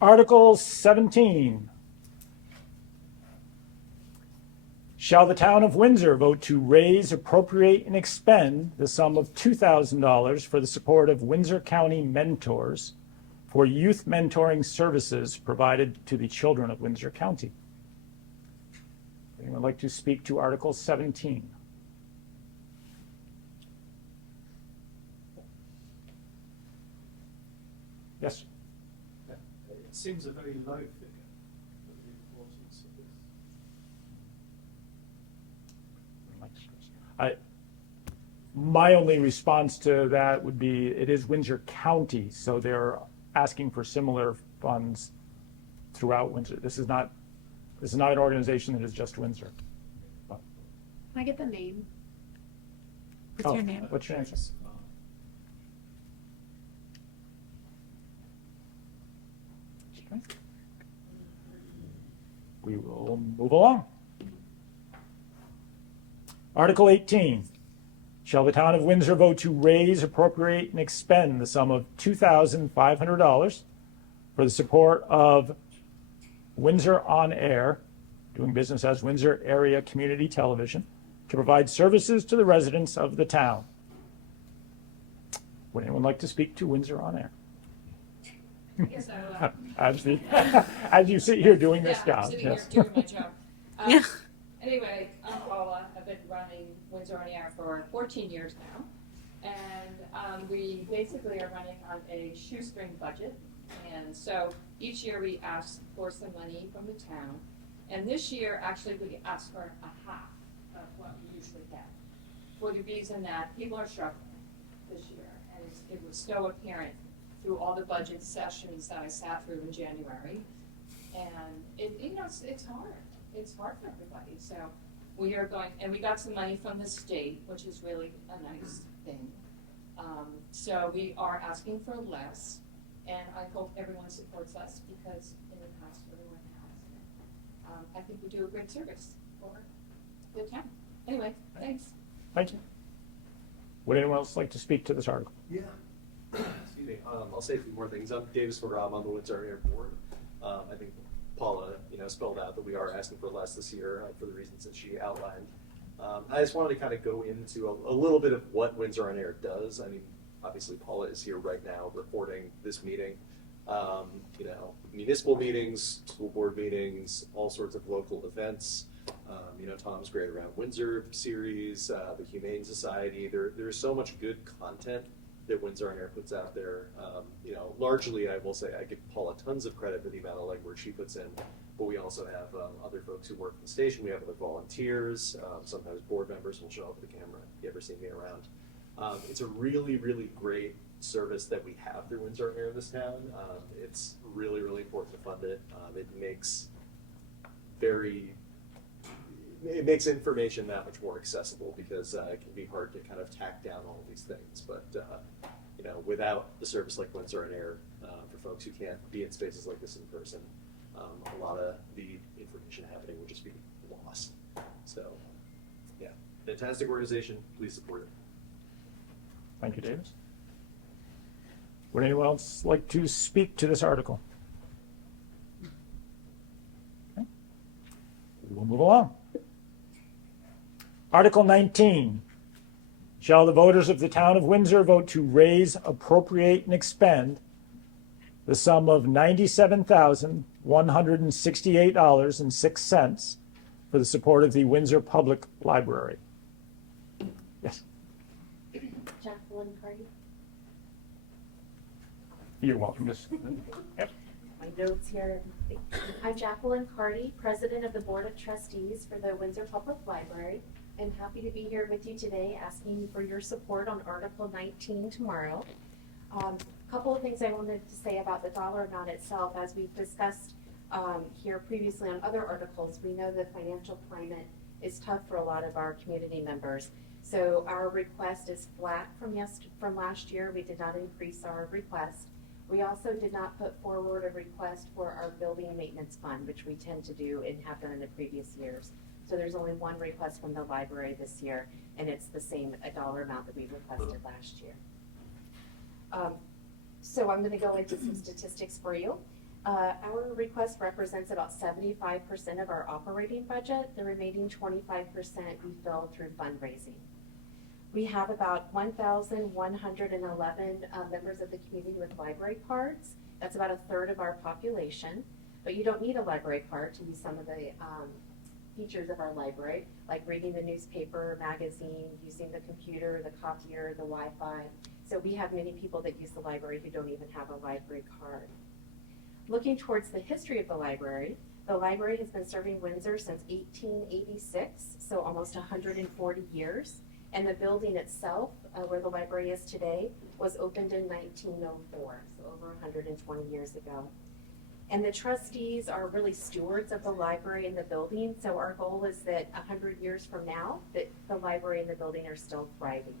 Article 17. Shall the town of Windsor vote to raise, appropriate, and expend the sum of $2,000 for the support of Windsor County mentors for youth mentoring services provided to the children of Windsor County? Anyone like to speak to Article 17? Yes. It seems a very low figure for the importance of this. My only response to that would be, it is Windsor County, so they're asking for similar funds throughout Windsor. This is not an organization that is just Windsor. Can I get the name? What's your name? What's your name? We will move along. Article 18. Shall the town of Windsor vote to raise, appropriate, and expend the sum of $2,500 for the support of Windsor On Air, doing business as Windsor Area Community Television, to provide services to the residents of the town? Would anyone like to speak to Windsor On Air? Yes, I will. As you sit here doing this Yeah, job. I'm sitting Yes. here doing my job. Yeah. Anyway, I'm Paula. I've been running Windsor on Air for 14 years now. And we basically are running on a shoestring budget. And so each year we ask for some money from the town. And this year, actually, we asked for a half of what we usually get, for the reason that people are struggling this year. And it was so apparent through all the budget sessions that I sat through in January. And it's hard. It's hard for everybody. So we are going, and we got some money from the state, which is really a nice thing. So we are asking for less, and I hope everyone supports us, because in the past everyone has. I think we do a great service for the town. Anyway, thanks. Thank you. Would anyone else like to speak to this article? Yeah. Excuse me. I'll say a few more things. I'm Davis McGraw. I'm on the Windsor Air Board. I think Paula, spelled out that we are asking for less this year for the reasons that she outlined. I just wanted to kind of go into a little bit of what Windsor on Air does. I mean, obviously Paula is here right now reporting this meeting. Municipal meetings, school board meetings, all sorts of local events. Tom's Great Around Windsor series, the Humane Society. There's so much good content that Windsor on Air puts out there. Largely, I will say, I give Paula tons of credit for the amount of legwork she puts in, but we also have other folks who work at the station. We have other volunteers. Sometimes board members will show up at the camera if you ever see me around. It's a really, really great service that we have through Windsor on Air in this town. It's really, really important to fund it. It makes information that much more accessible, because it can be hard to kind of tack down all these things. But without a service like Windsor on Air, for folks who can't be in spaces like this in person, a lot of the information happening would just be lost. So, yeah, fantastic organization. Please support it. Thank you, Davis. Would anyone else like to speak to this article? Okay. We'll move along. Article 19. Shall the voters of the town of Windsor vote to raise, appropriate, and expend the sum of $97,168.06 for the support of the Windsor Public Library? Yes. Jacqueline Carty. You're welcome. Just, yep. My notes here. I'm Jacqueline Carty, President of the Board of Trustees for the Windsor Public Library. I'm happy to be here with you today asking for your support on Article 19 tomorrow. A couple of things I wanted to say about the dollar amount itself. As we've discussed here previously on other articles, we know the financial climate is tough for a lot of our community members. So our request is flat from last year. We did not increase our request. We also did not put forward a request for our building maintenance fund, which we tend to do and have done in the previous years. So there's only one request from the library this year, and it's the same dollar amount that we requested last year. So I'm going to go into some statistics for you. Our request represents about 75% of our operating budget. The remaining 25% we fill through fundraising. We have about 1,111 members of the community with library cards. That's about a third of our population. But you don't need a library card to use some of the features of our library, like reading the newspaper, magazine, using the computer, the copier, the Wi-Fi. So we have many people that use the library who don't even have a library card. Looking towards the history of the library has been serving Windsor since 1886, so almost 140 years. And the building itself, where the library is today, was opened in 1904, so over 120 years ago. And the trustees are really stewards of the library and the building, so our goal is that 100 years from now, that the library and the building are still thriving.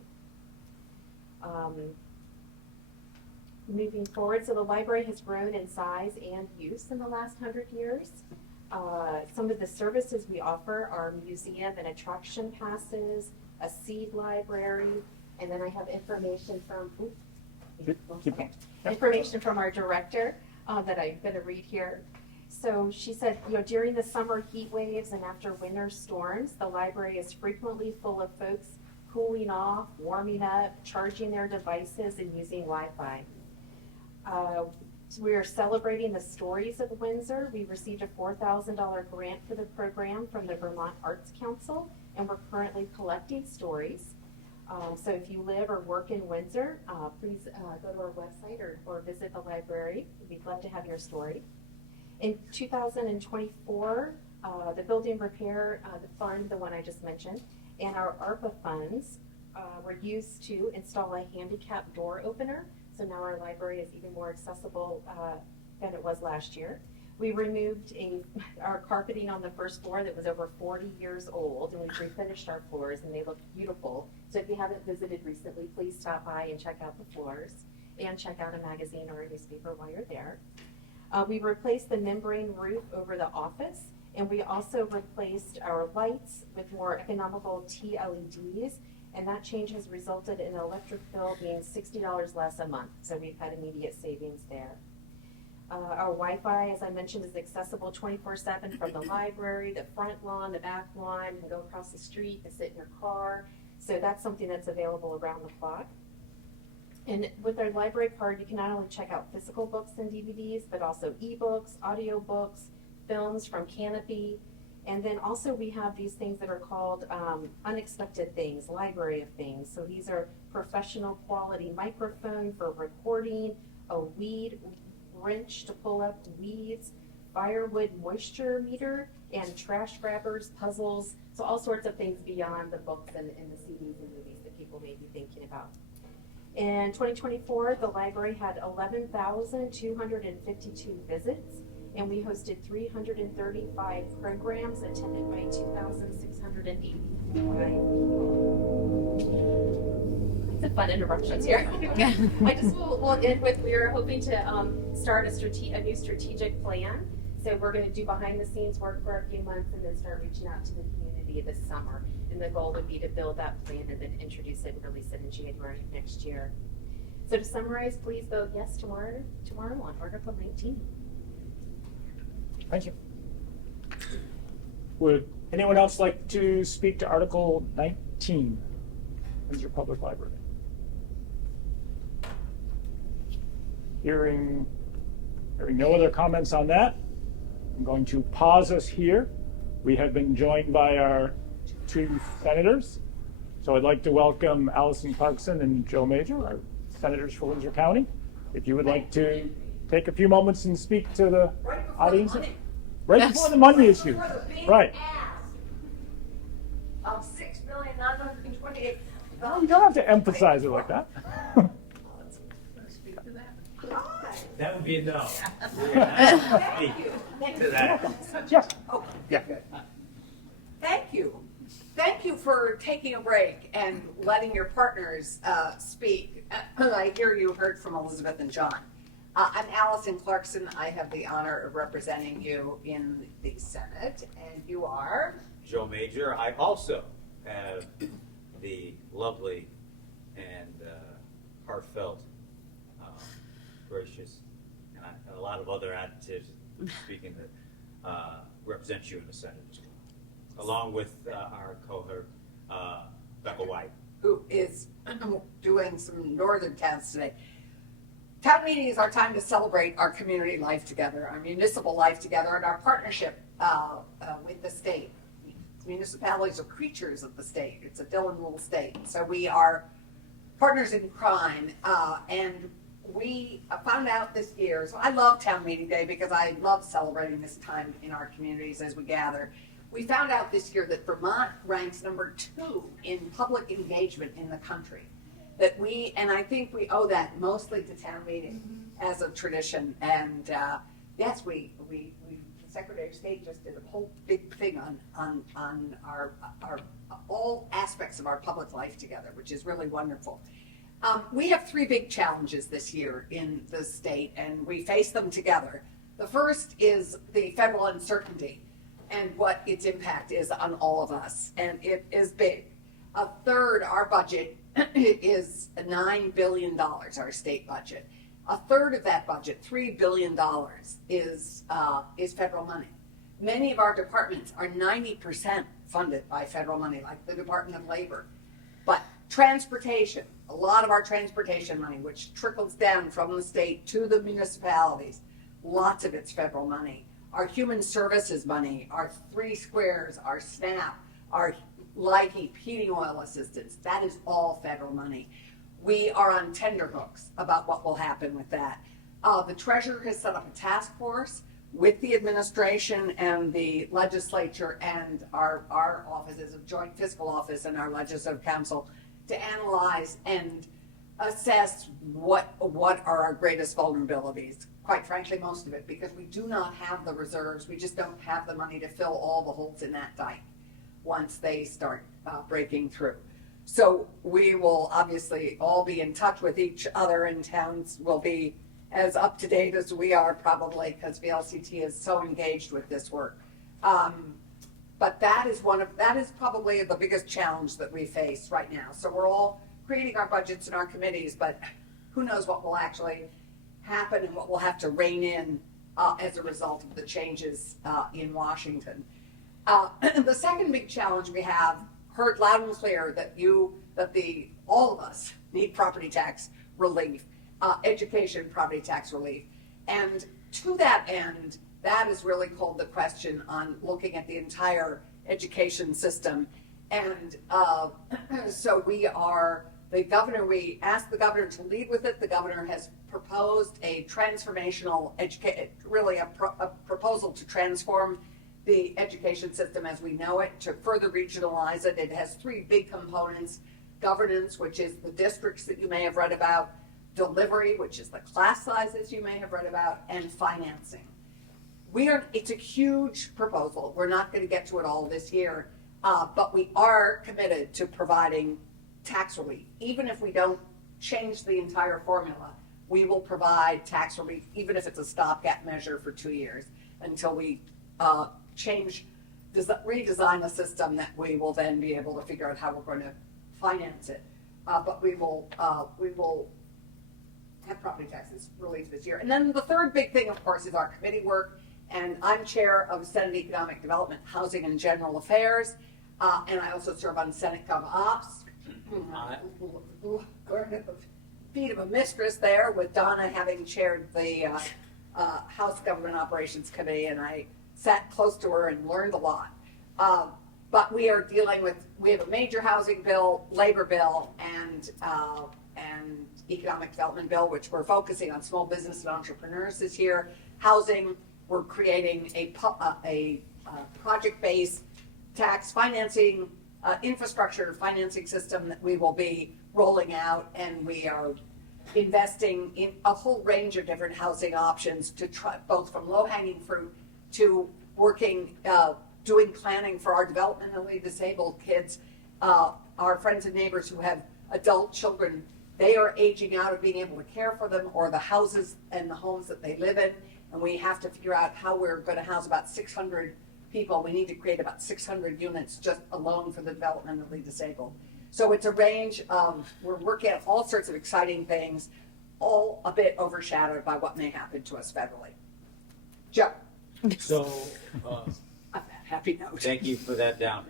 Moving forward, so the library has grown in size and use in the last 100 years. Some of the services we offer are museum and attraction passes, a seed library, and then I have information from information from our director that I'm going to read here. So she said, during the summer heat waves and after winter storms, the library is frequently full of folks cooling off, warming up, charging their devices, and using Wi-Fi. So we are celebrating the stories of Windsor. We received a $4,000 grant for the program from the Vermont Arts Council, and we're currently collecting stories. So if you live or work in Windsor, please go to our website or visit the library. We'd love to have your story. In 2024, the building repair, the fund, the one I just mentioned, and our ARPA funds were used to install a handicap door opener. So now our library is even more accessible than it was last year. We removed our carpeting on the first floor that was over 40 years old, and we refinished our floors, and they look beautiful. So if you haven't visited recently, please stop by and check out the floors, and check out a magazine or a newspaper while you're there. We replaced the membrane roof over the office, and we also replaced our lights with more economical TLEDs, and that change has resulted in an electric bill being $60 less a month. So we've had immediate savings there. Our Wi-Fi, as I mentioned, is accessible 24/7 from the library, the front lawn, the back lawn. You can go across the street and sit in your car. So that's something that's available around the clock. And with our library card, you can not only check out physical books and DVDs, but also ebooks, audiobooks, films from Canopy. And then also we have these things that are called unexpected things, library of things. So these are professional quality microphone for recording, a weed wrench to pull up weeds, firewood moisture meter, and trash grabbers, puzzles. So all sorts of things beyond the books and the CDs and movies that people may be thinking about. In 2024, the library had 11,252 visits, and we hosted 335 programs attended by 2,680 people. It's a fun interruptions here. I just will end with, we are hoping to start a new strategic plan. So we're going to do behind the scenes work for a few months and then start reaching out to the community this summer. And the goal would be to build that plan and then introduce it and release it in January of next year. So to summarize, please vote yes tomorrow on Article 19. Thank you. Would anyone else like to speak to Article 19, Windsor Public Library? Hearing no other comments on that, I'm going to pause us here. We have been joined by our two senators. So I'd like to welcome Allison Clarkson and Joe Major, our senators for Windsor County. if you would like to take a few moments and speak to the Right before the audience. money. Right before the money issue. Before the big Right. ask of $6,928,000. Well, you don't have to emphasize it like that. That would be a no. Thank you. To that. Yes. Oh, Yeah. good. Thank you. Thank you for taking a break and letting your partners speak. I hear you heard from Elizabeth and John. I'm Allison Clarkson. I have the honor of representing you in the Senate, and you are? Joe Major. I also have the lovely and heartfelt, gracious, and a lot of other adjectives speaking that represent you in the Senate as well, along with our cohort, Becca White. Who is doing some northern towns today. Town meeting is our time to celebrate our community life together, our municipal life together, and our partnership with the state. Municipalities are creatures of the state. It's a Dillon rule state. So we are partners in crime. And we found out this year, so I love town meeting day because I love celebrating this time in our communities as we gather. We found out this year that Vermont ranks number 2 in public engagement in the country. And I think we owe that mostly to town meeting as a tradition. And yes, the Secretary of State just did a whole big thing on our all aspects of our public life together, which is really wonderful. We have 3 big challenges this year in the state, and we face them together. The first is the federal uncertainty and what its impact is on all of us, and it is big. A third, our budget is $9 billion, our state budget. A third of that budget, $3 billion, is federal money. Many of our departments are 90% funded by federal money, like the Department of Labor. But transportation, a lot of our transportation money, which trickles down from the state to the municipalities, lots of it's federal money. Our human services money, our 3 squares, our SNAP, our light heating oil assistance, that is all federal money. We are on tenterhooks about what will happen with that. The treasurer has set up a task force with the administration and the legislature and our offices of Joint Fiscal Office and our Legislative Council to analyze and assess what are our greatest vulnerabilities. Quite frankly, most of it, because we do not have the reserves. We just don't have the money to fill all the holes in that dike once they start breaking through. So we will obviously all be in touch with each other, and towns will be as up to date as we are probably, because VLCT is so engaged with this work. But that is probably the biggest challenge that we face right now. So we're all creating our budgets and our committees, but who knows what will actually happen and what we'll have to rein in as a result of the changes in Washington. The second big challenge we have, heard loud and clear that all of us need property tax relief, education property tax relief. And to that end, that is really called the question on looking at the entire education system. And so we asked the governor to lead with it. The governor has proposed a transformational a proposal to transform the education system as we know it, to further regionalize it. It has 3 big components: governance, which is the districts that you may have read about; delivery, which is the class sizes you may have read about; and financing. It's a huge proposal. We're not going to get to it all this year, but we are committed to providing tax relief. Even if we don't change the entire formula, we will provide tax relief, even if it's a stopgap measure for 2 years, until we redesign a system that we will then be able to figure out how we're going to finance it. But we will have property taxes relief this year. And then the third big thing, of course, is our committee work. And I'm chair of Senate Economic Development, Housing and General Affairs. And I also serve on Senate Gov Ops. Going at the feet of a mistress there, with Donna having chaired the House Government Operations Committee, and I sat close to her and learned a lot. but we are dealing with, we have a major housing bill, labor bill, and economic development bill, which we're focusing on small business and entrepreneurs this year. Housing, we're creating a project-based tax financing, infrastructure financing system that we will be rolling out, and we are investing in a whole range of different housing options to try, both from low-hanging fruit to working, doing planning for our developmentally disabled kids, our friends and neighbors who have adult children. They are aging out of being able to care for them, or the houses and the homes that they live in, and we have to figure out how we're going to house about 600 people. We need to create about 600 units just alone for the developmentally disabled. So it's a range of, we're working on all sorts of exciting things, all a bit overshadowed by what may happen to us federally. Joe. So, On that happy note. thank you for that downer.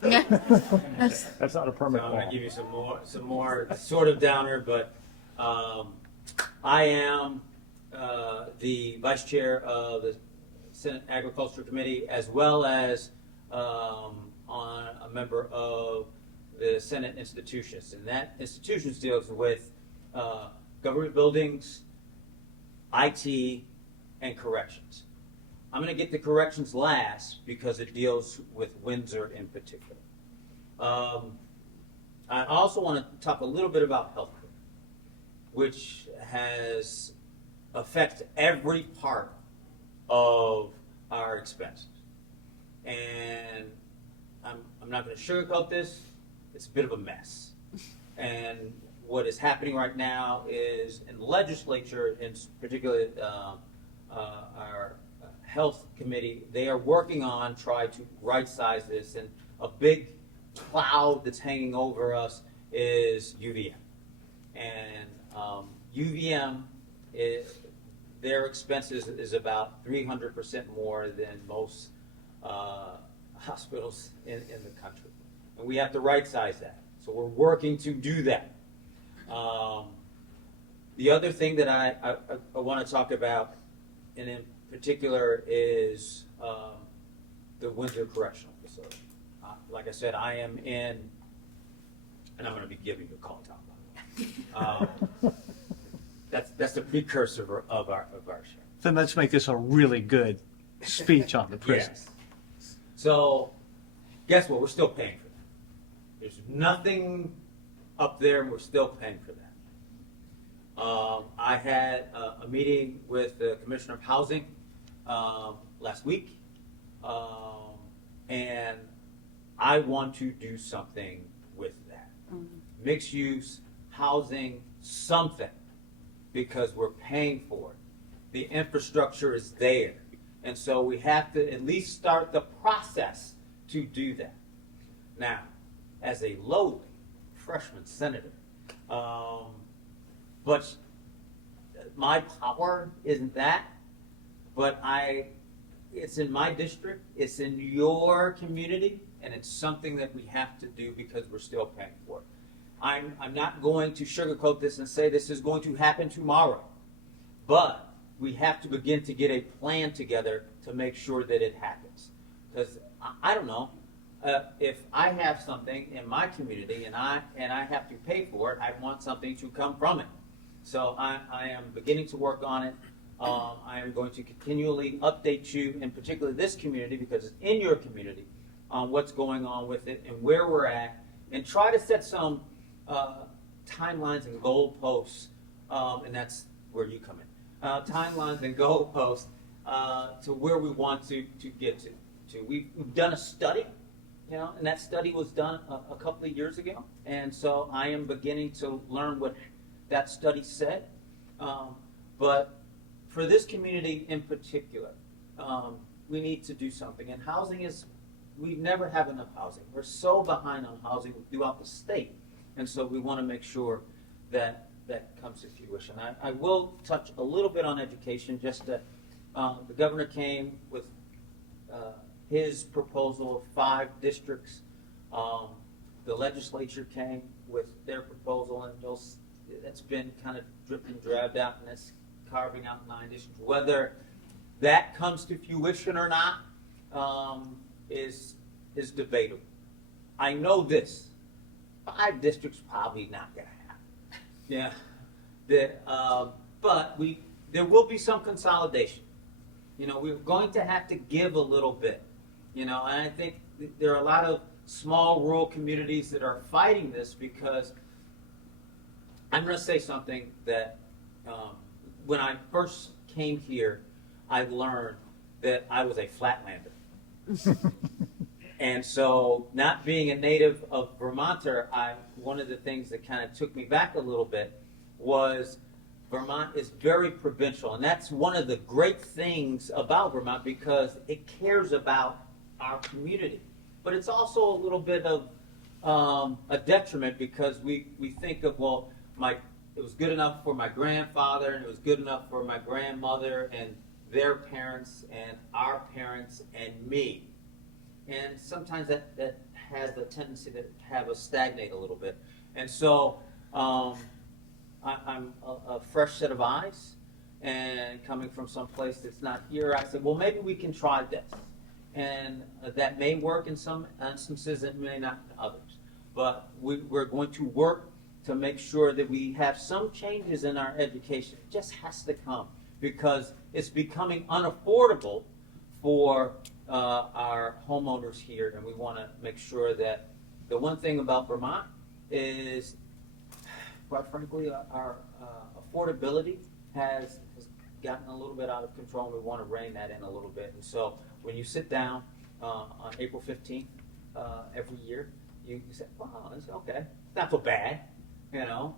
That's not a permit So I'm call. gonna give you some more sort of downer, but I am the vice chair of the Senate Agriculture Committee, as well as on a member of the Senate institutions, and that institutions deals with government buildings, IT, and corrections. I'm going to get to corrections last because it deals with Windsor in particular. I also want to talk a little bit about healthcare, which has affected every part of our expenses. And I'm not going to sugarcoat this. It's a bit of a mess. And what is happening right now is in the legislature, in particular our health committee, they are working on trying to right-size this, and a big cloud that's hanging over us is UVM. And UVM, their expenses is about 300% more than most hospitals in the country. And we have to right-size that. So we're working to do that. The other thing that I want to talk about, and in particular, is the Windsor Correctional Facility. Like I said, I am in, and I'm going to be giving you a call, Tom, by the way. That's the precursor of our show. Then let's make this a really good speech on the prison. Yes. So, guess what? We're still paying for that. There's nothing up there, and we're still paying for that. I had a meeting with the Commissioner of Housing last week, and I want to do something with that. Mixed use, housing, something, because we're paying for it. The infrastructure is there. And so we have to at least start the process to do that. Now, as a lowly freshman senator, but my power isn't that, but it's in my district, it's in your community, and it's something that we have to do because we're still paying for it. I'm not going to sugarcoat this and say this is going to happen tomorrow, but we have to begin to get a plan together to make sure that it happens. Because I don't know, if I have something in my community and I have to pay for it, I want something to come from it. So I am beginning to work on it. I am going to continually update you, in particular this community, because it's in your community, on what's going on with it and where we're at, and try to set some timelines and goalposts, and that's where you come in. Timelines and goalposts to where we want to get to. We've done a study, and that study was done a couple of years ago, and so I am beginning to learn what that study said. But for this community in particular, we need to do something. And housing is, we never have enough housing. We're so behind on housing throughout the state. And so we want to make sure that that comes to fruition. I will touch a little bit on education, just that the governor came with his proposal of 5 districts. The legislature came with their proposal, and it's been kind of dripped and dragged out, and it's carving out 9 districts. Whether that comes to fruition or not is is debatable. I know this. 5 districts probably not going to happen. Yeah. But there will be some consolidation. You know, we're going to have to give a little bit. You know, and I think there are a lot of small rural communities that are fighting this because I'm going to say something that when I first came here, I learned that I was a flatlander. And so, not being a native of Vermonter, one of the things that kind of took me back a little bit was Vermont is very provincial, and that's one of the great things about Vermont because it cares about our community. But it's also a little bit of a detriment because we think of, well, it was good enough for my grandfather, and it was good enough for my grandmother, and their parents, and our parents, and me. And sometimes that has the tendency to have us stagnate a little bit. And so I'm a fresh set of eyes, and coming from some place that's not here, I said, well, maybe we can try this. And that may work in some instances, it may not in others. But we're going to work to make sure that we have some changes in our education. It just has to come because it's becoming unaffordable for our homeowners here, and we want to make sure that the one thing about Vermont is, quite frankly, our affordability has gotten a little bit out of control, and we want to rein that in a little bit. And so when you sit down on April 15th every year, you say, wow, it's okay. It's not so bad, you know.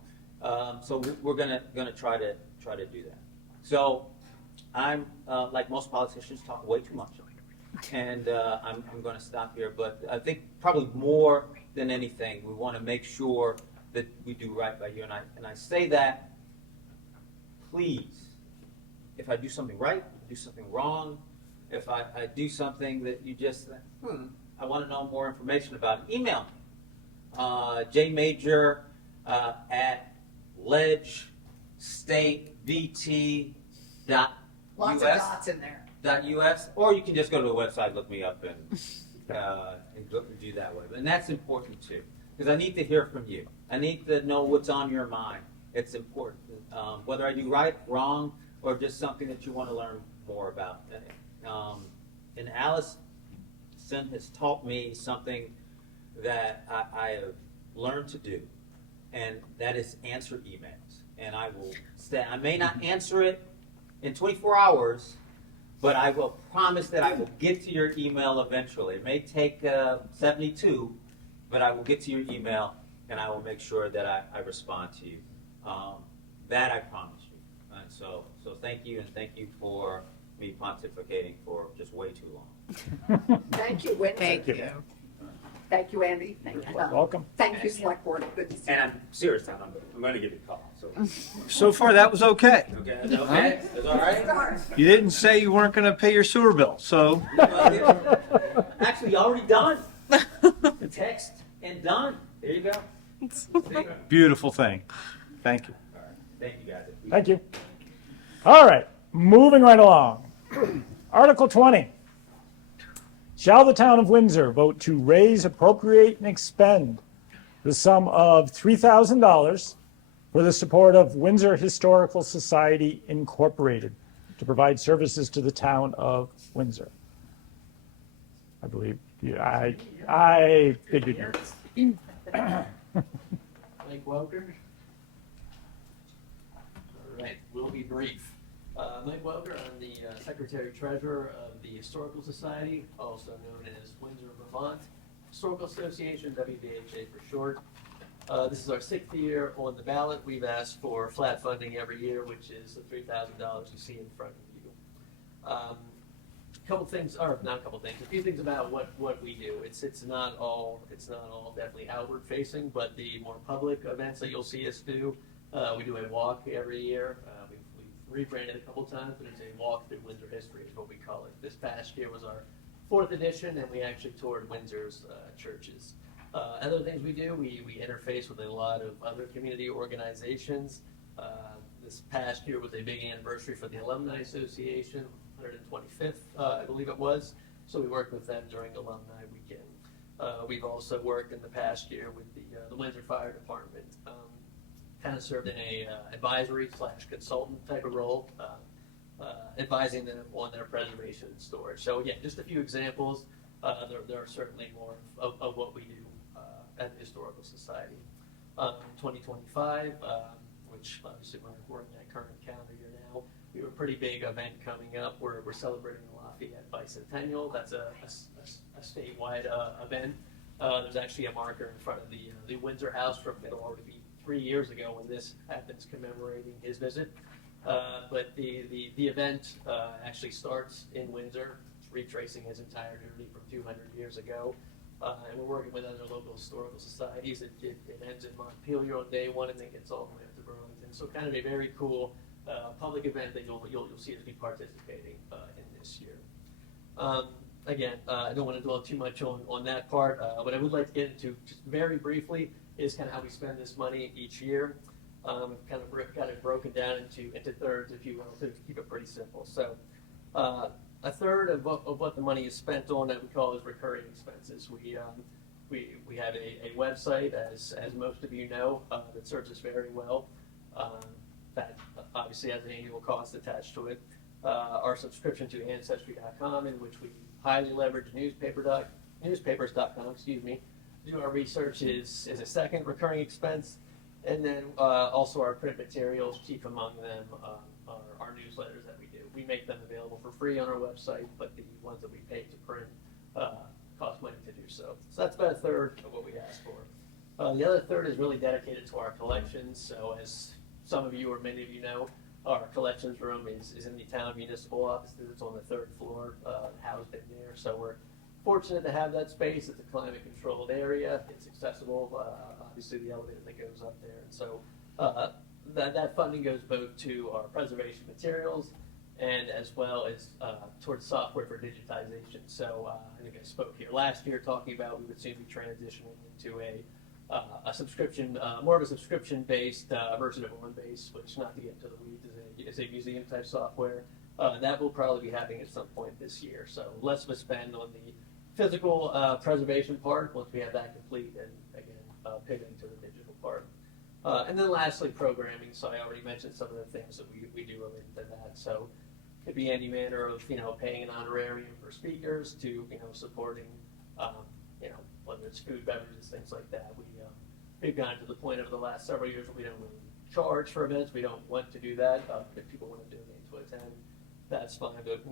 So we're gonna try to do that. So I'm like most politicians, talk way too much. And I'm going to stop here, but I think probably more than anything, we want to make sure that we do right by you. And I say that, please, if I do something right, do something wrong, if I do something that you just, I want to know more information about it, email me. jmajor at ledgestatevt.us. Lots of dots in there. .us, or you can just go to the website, look me up, and do that way. And that's important too, because I need to hear from you. I need to know what's on your mind. It's important, whether I do right, wrong, or just something that you want to learn more about. And Allison has taught me something that I have learned to do, and that is answer emails. And I will say, I may not answer it in 24 hours, but I will promise that I will get to your email eventually. It may take 72, but I will get to your email, and I will make sure that I respond to you. That I promise you. And so thank you, and thank you for me pontificating for just way too long. Thank you, Windsor. Thank you. Thank you, Andy. Thank you. Welcome. Thank you, Select Board. Good to see you. And I'm serious, Tom. I'm going to give you a call. So far, that was okay. Okay, that's okay. That's all right. You didn't say you weren't going to pay your sewer bill, so. Actually, already done. Text and done. There you go. Beautiful thing. Thank you. All right. Thank you, guys. Thank you. All right, moving right along. Article 20. Shall the town of Windsor vote to raise, appropriate, and expend the sum of $3,000 for the support of Windsor Historical Society Incorporated to provide services to the town of Windsor? I believe, I figured you. Mike Welker. All right, we'll be brief. Mike Welker, I'm the Secretary-Treasurer of the Historical Society, also known as Windsor, Vermont Historical Association, WVHA for short. This is our 6th year on the ballot. We've asked for flat funding every year, which is the $3,000 you see in front of you. A few things about what we do. It's not all definitely outward facing, but the more public events that you'll see us do, we do a walk every year. We've rebranded a couple times, but it's a walk through Windsor history is what we call it. This past year was our 4th edition, and we actually toured Windsor's churches. Other things we do, we interface with a lot of other community organizations. This past year was a big anniversary for the Alumni Association, 125th, I believe it was. So we worked with them during Alumni Weekend. We've also worked in the past year with the Windsor Fire Department, kind of served in a advisory / consultant type of role, advising them on their preservation and storage. So again, just a few examples. There are certainly more of what we do at the Historical Society. 2025, which obviously we're in that current calendar year now, we have a pretty big event coming up. We're celebrating the Lafayette Bicentennial. That's a statewide event. There's actually a marker in front of the Windsor House from it'll already be 3 years ago when this happens, commemorating his visit. But the event actually starts in Windsor, retracing his entire journey from 200 years ago. And we're working with other local historical societies. It ends in Montpelier on day one and then gets all the way up to Burlington. So kind of a very cool public event that you'll see us be participating in this year. Again, I don't want to dwell too much on that part. What I would like to get into just very briefly is kind of how we spend this money each year. Kind of got it broken down into thirds, if you will, to keep it pretty simple. So a third of what the money is spent on that we call as recurring expenses. We have a website, as most of you know, that serves us very well. That obviously has an annual cost attached to it. Our subscription to Ancestry.com, in which we highly leverage newspapers.com, do our research is a second recurring expense. And then also our print materials, chief among them our newsletters that we do. We make them available for free on our website, but the ones that we pay to print cost money to do so. So that's about a third of what we ask for. The other third is really dedicated to our collections. So as some of you or many of you know, our collections room is in the town municipal offices. It's on the third floor, housed in there. So we're fortunate to have that space. It's a climate controlled area. It's accessible. Obviously the elevator that goes up there. And so that funding goes both to our preservation materials and as well as towards software for digitization. So I think I spoke here last year talking about we would soon be transitioning into a subscription, more of a subscription-based version of OnBase, which, not to get into the weeds, is a museum-type software. That will probably be happening at some point this year. So less of a spend on the physical preservation part once we have that complete, and again, pivoting to the digital part. And then lastly, programming. So I already mentioned some of the things that we do related to that. So it could be any manner of, paying an honorarium for speakers to, supporting, whether it's food, beverages, things like that. We've gotten to the point over the last several years where we don't really charge for events. We don't want to do that. If people want to donate to attend, that's fine. But,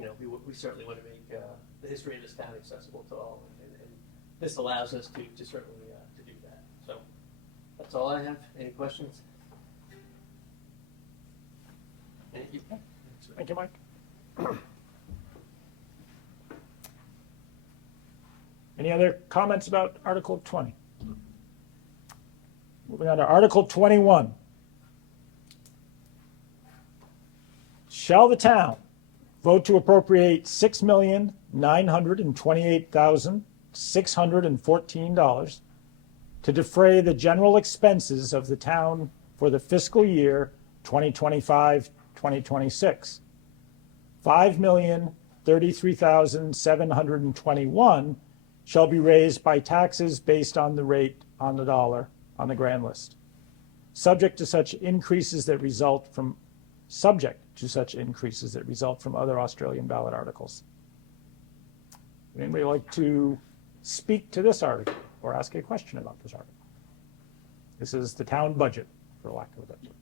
we certainly want to make the history of this town accessible to all. And this allows us to certainly to do that. So that's all I have. Any questions? Thank you. Thank you, Mike. Any other comments about Article 20? Moving on to Article 21. Shall the town vote to appropriate $6,928,614 to defray the general expenses of the town for the fiscal year 2025-2026? $5,033,721 shall be raised by taxes based on the rate on the dollar on the grand list, subject to such increases that result from other Australian ballot articles. Would anybody like to speak to this article or ask a question about this article? This is the town budget, for lack of a better word.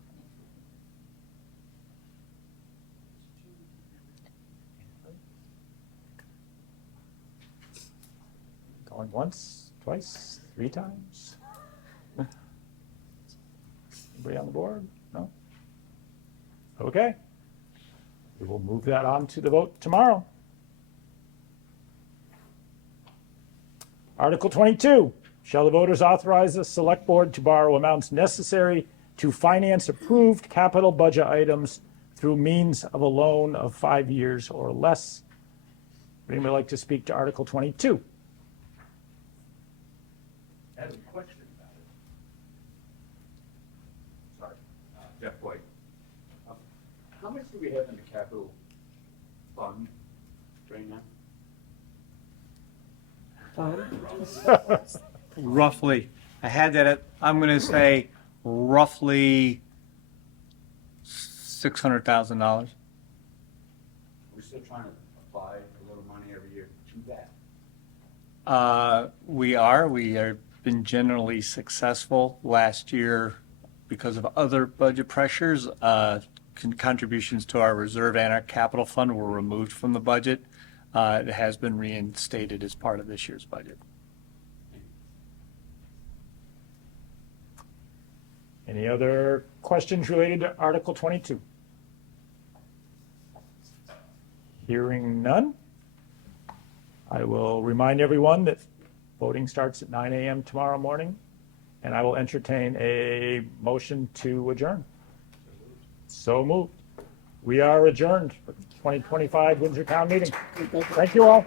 Going once, twice, 3 times? Anybody on the board? No? Okay. We will move that on to the vote tomorrow. Article 22. Shall the voters authorize the select board to borrow amounts necessary to finance approved capital budget items through means of a loan of 5 years or less? Would anybody like to speak to Article 22? I have a question about it. Sorry, Jeff White. How much do we have in the capital fund right now? Roughly, I had that at, I'm gonna say roughly $600,000. We're still trying to apply a little money every year to that. We have been generally successful. Last year, because of other budget pressures, contributions to our reserve and our capital fund were removed from the budget. It has been reinstated as part of this year's budget. Any other questions related to Article 22? Hearing none, I will remind everyone that voting starts at 9 a.m. tomorrow morning, and I will entertain a motion to adjourn. So moved. We are adjourned for the 2025 Windsor Town Meeting. Thank you all.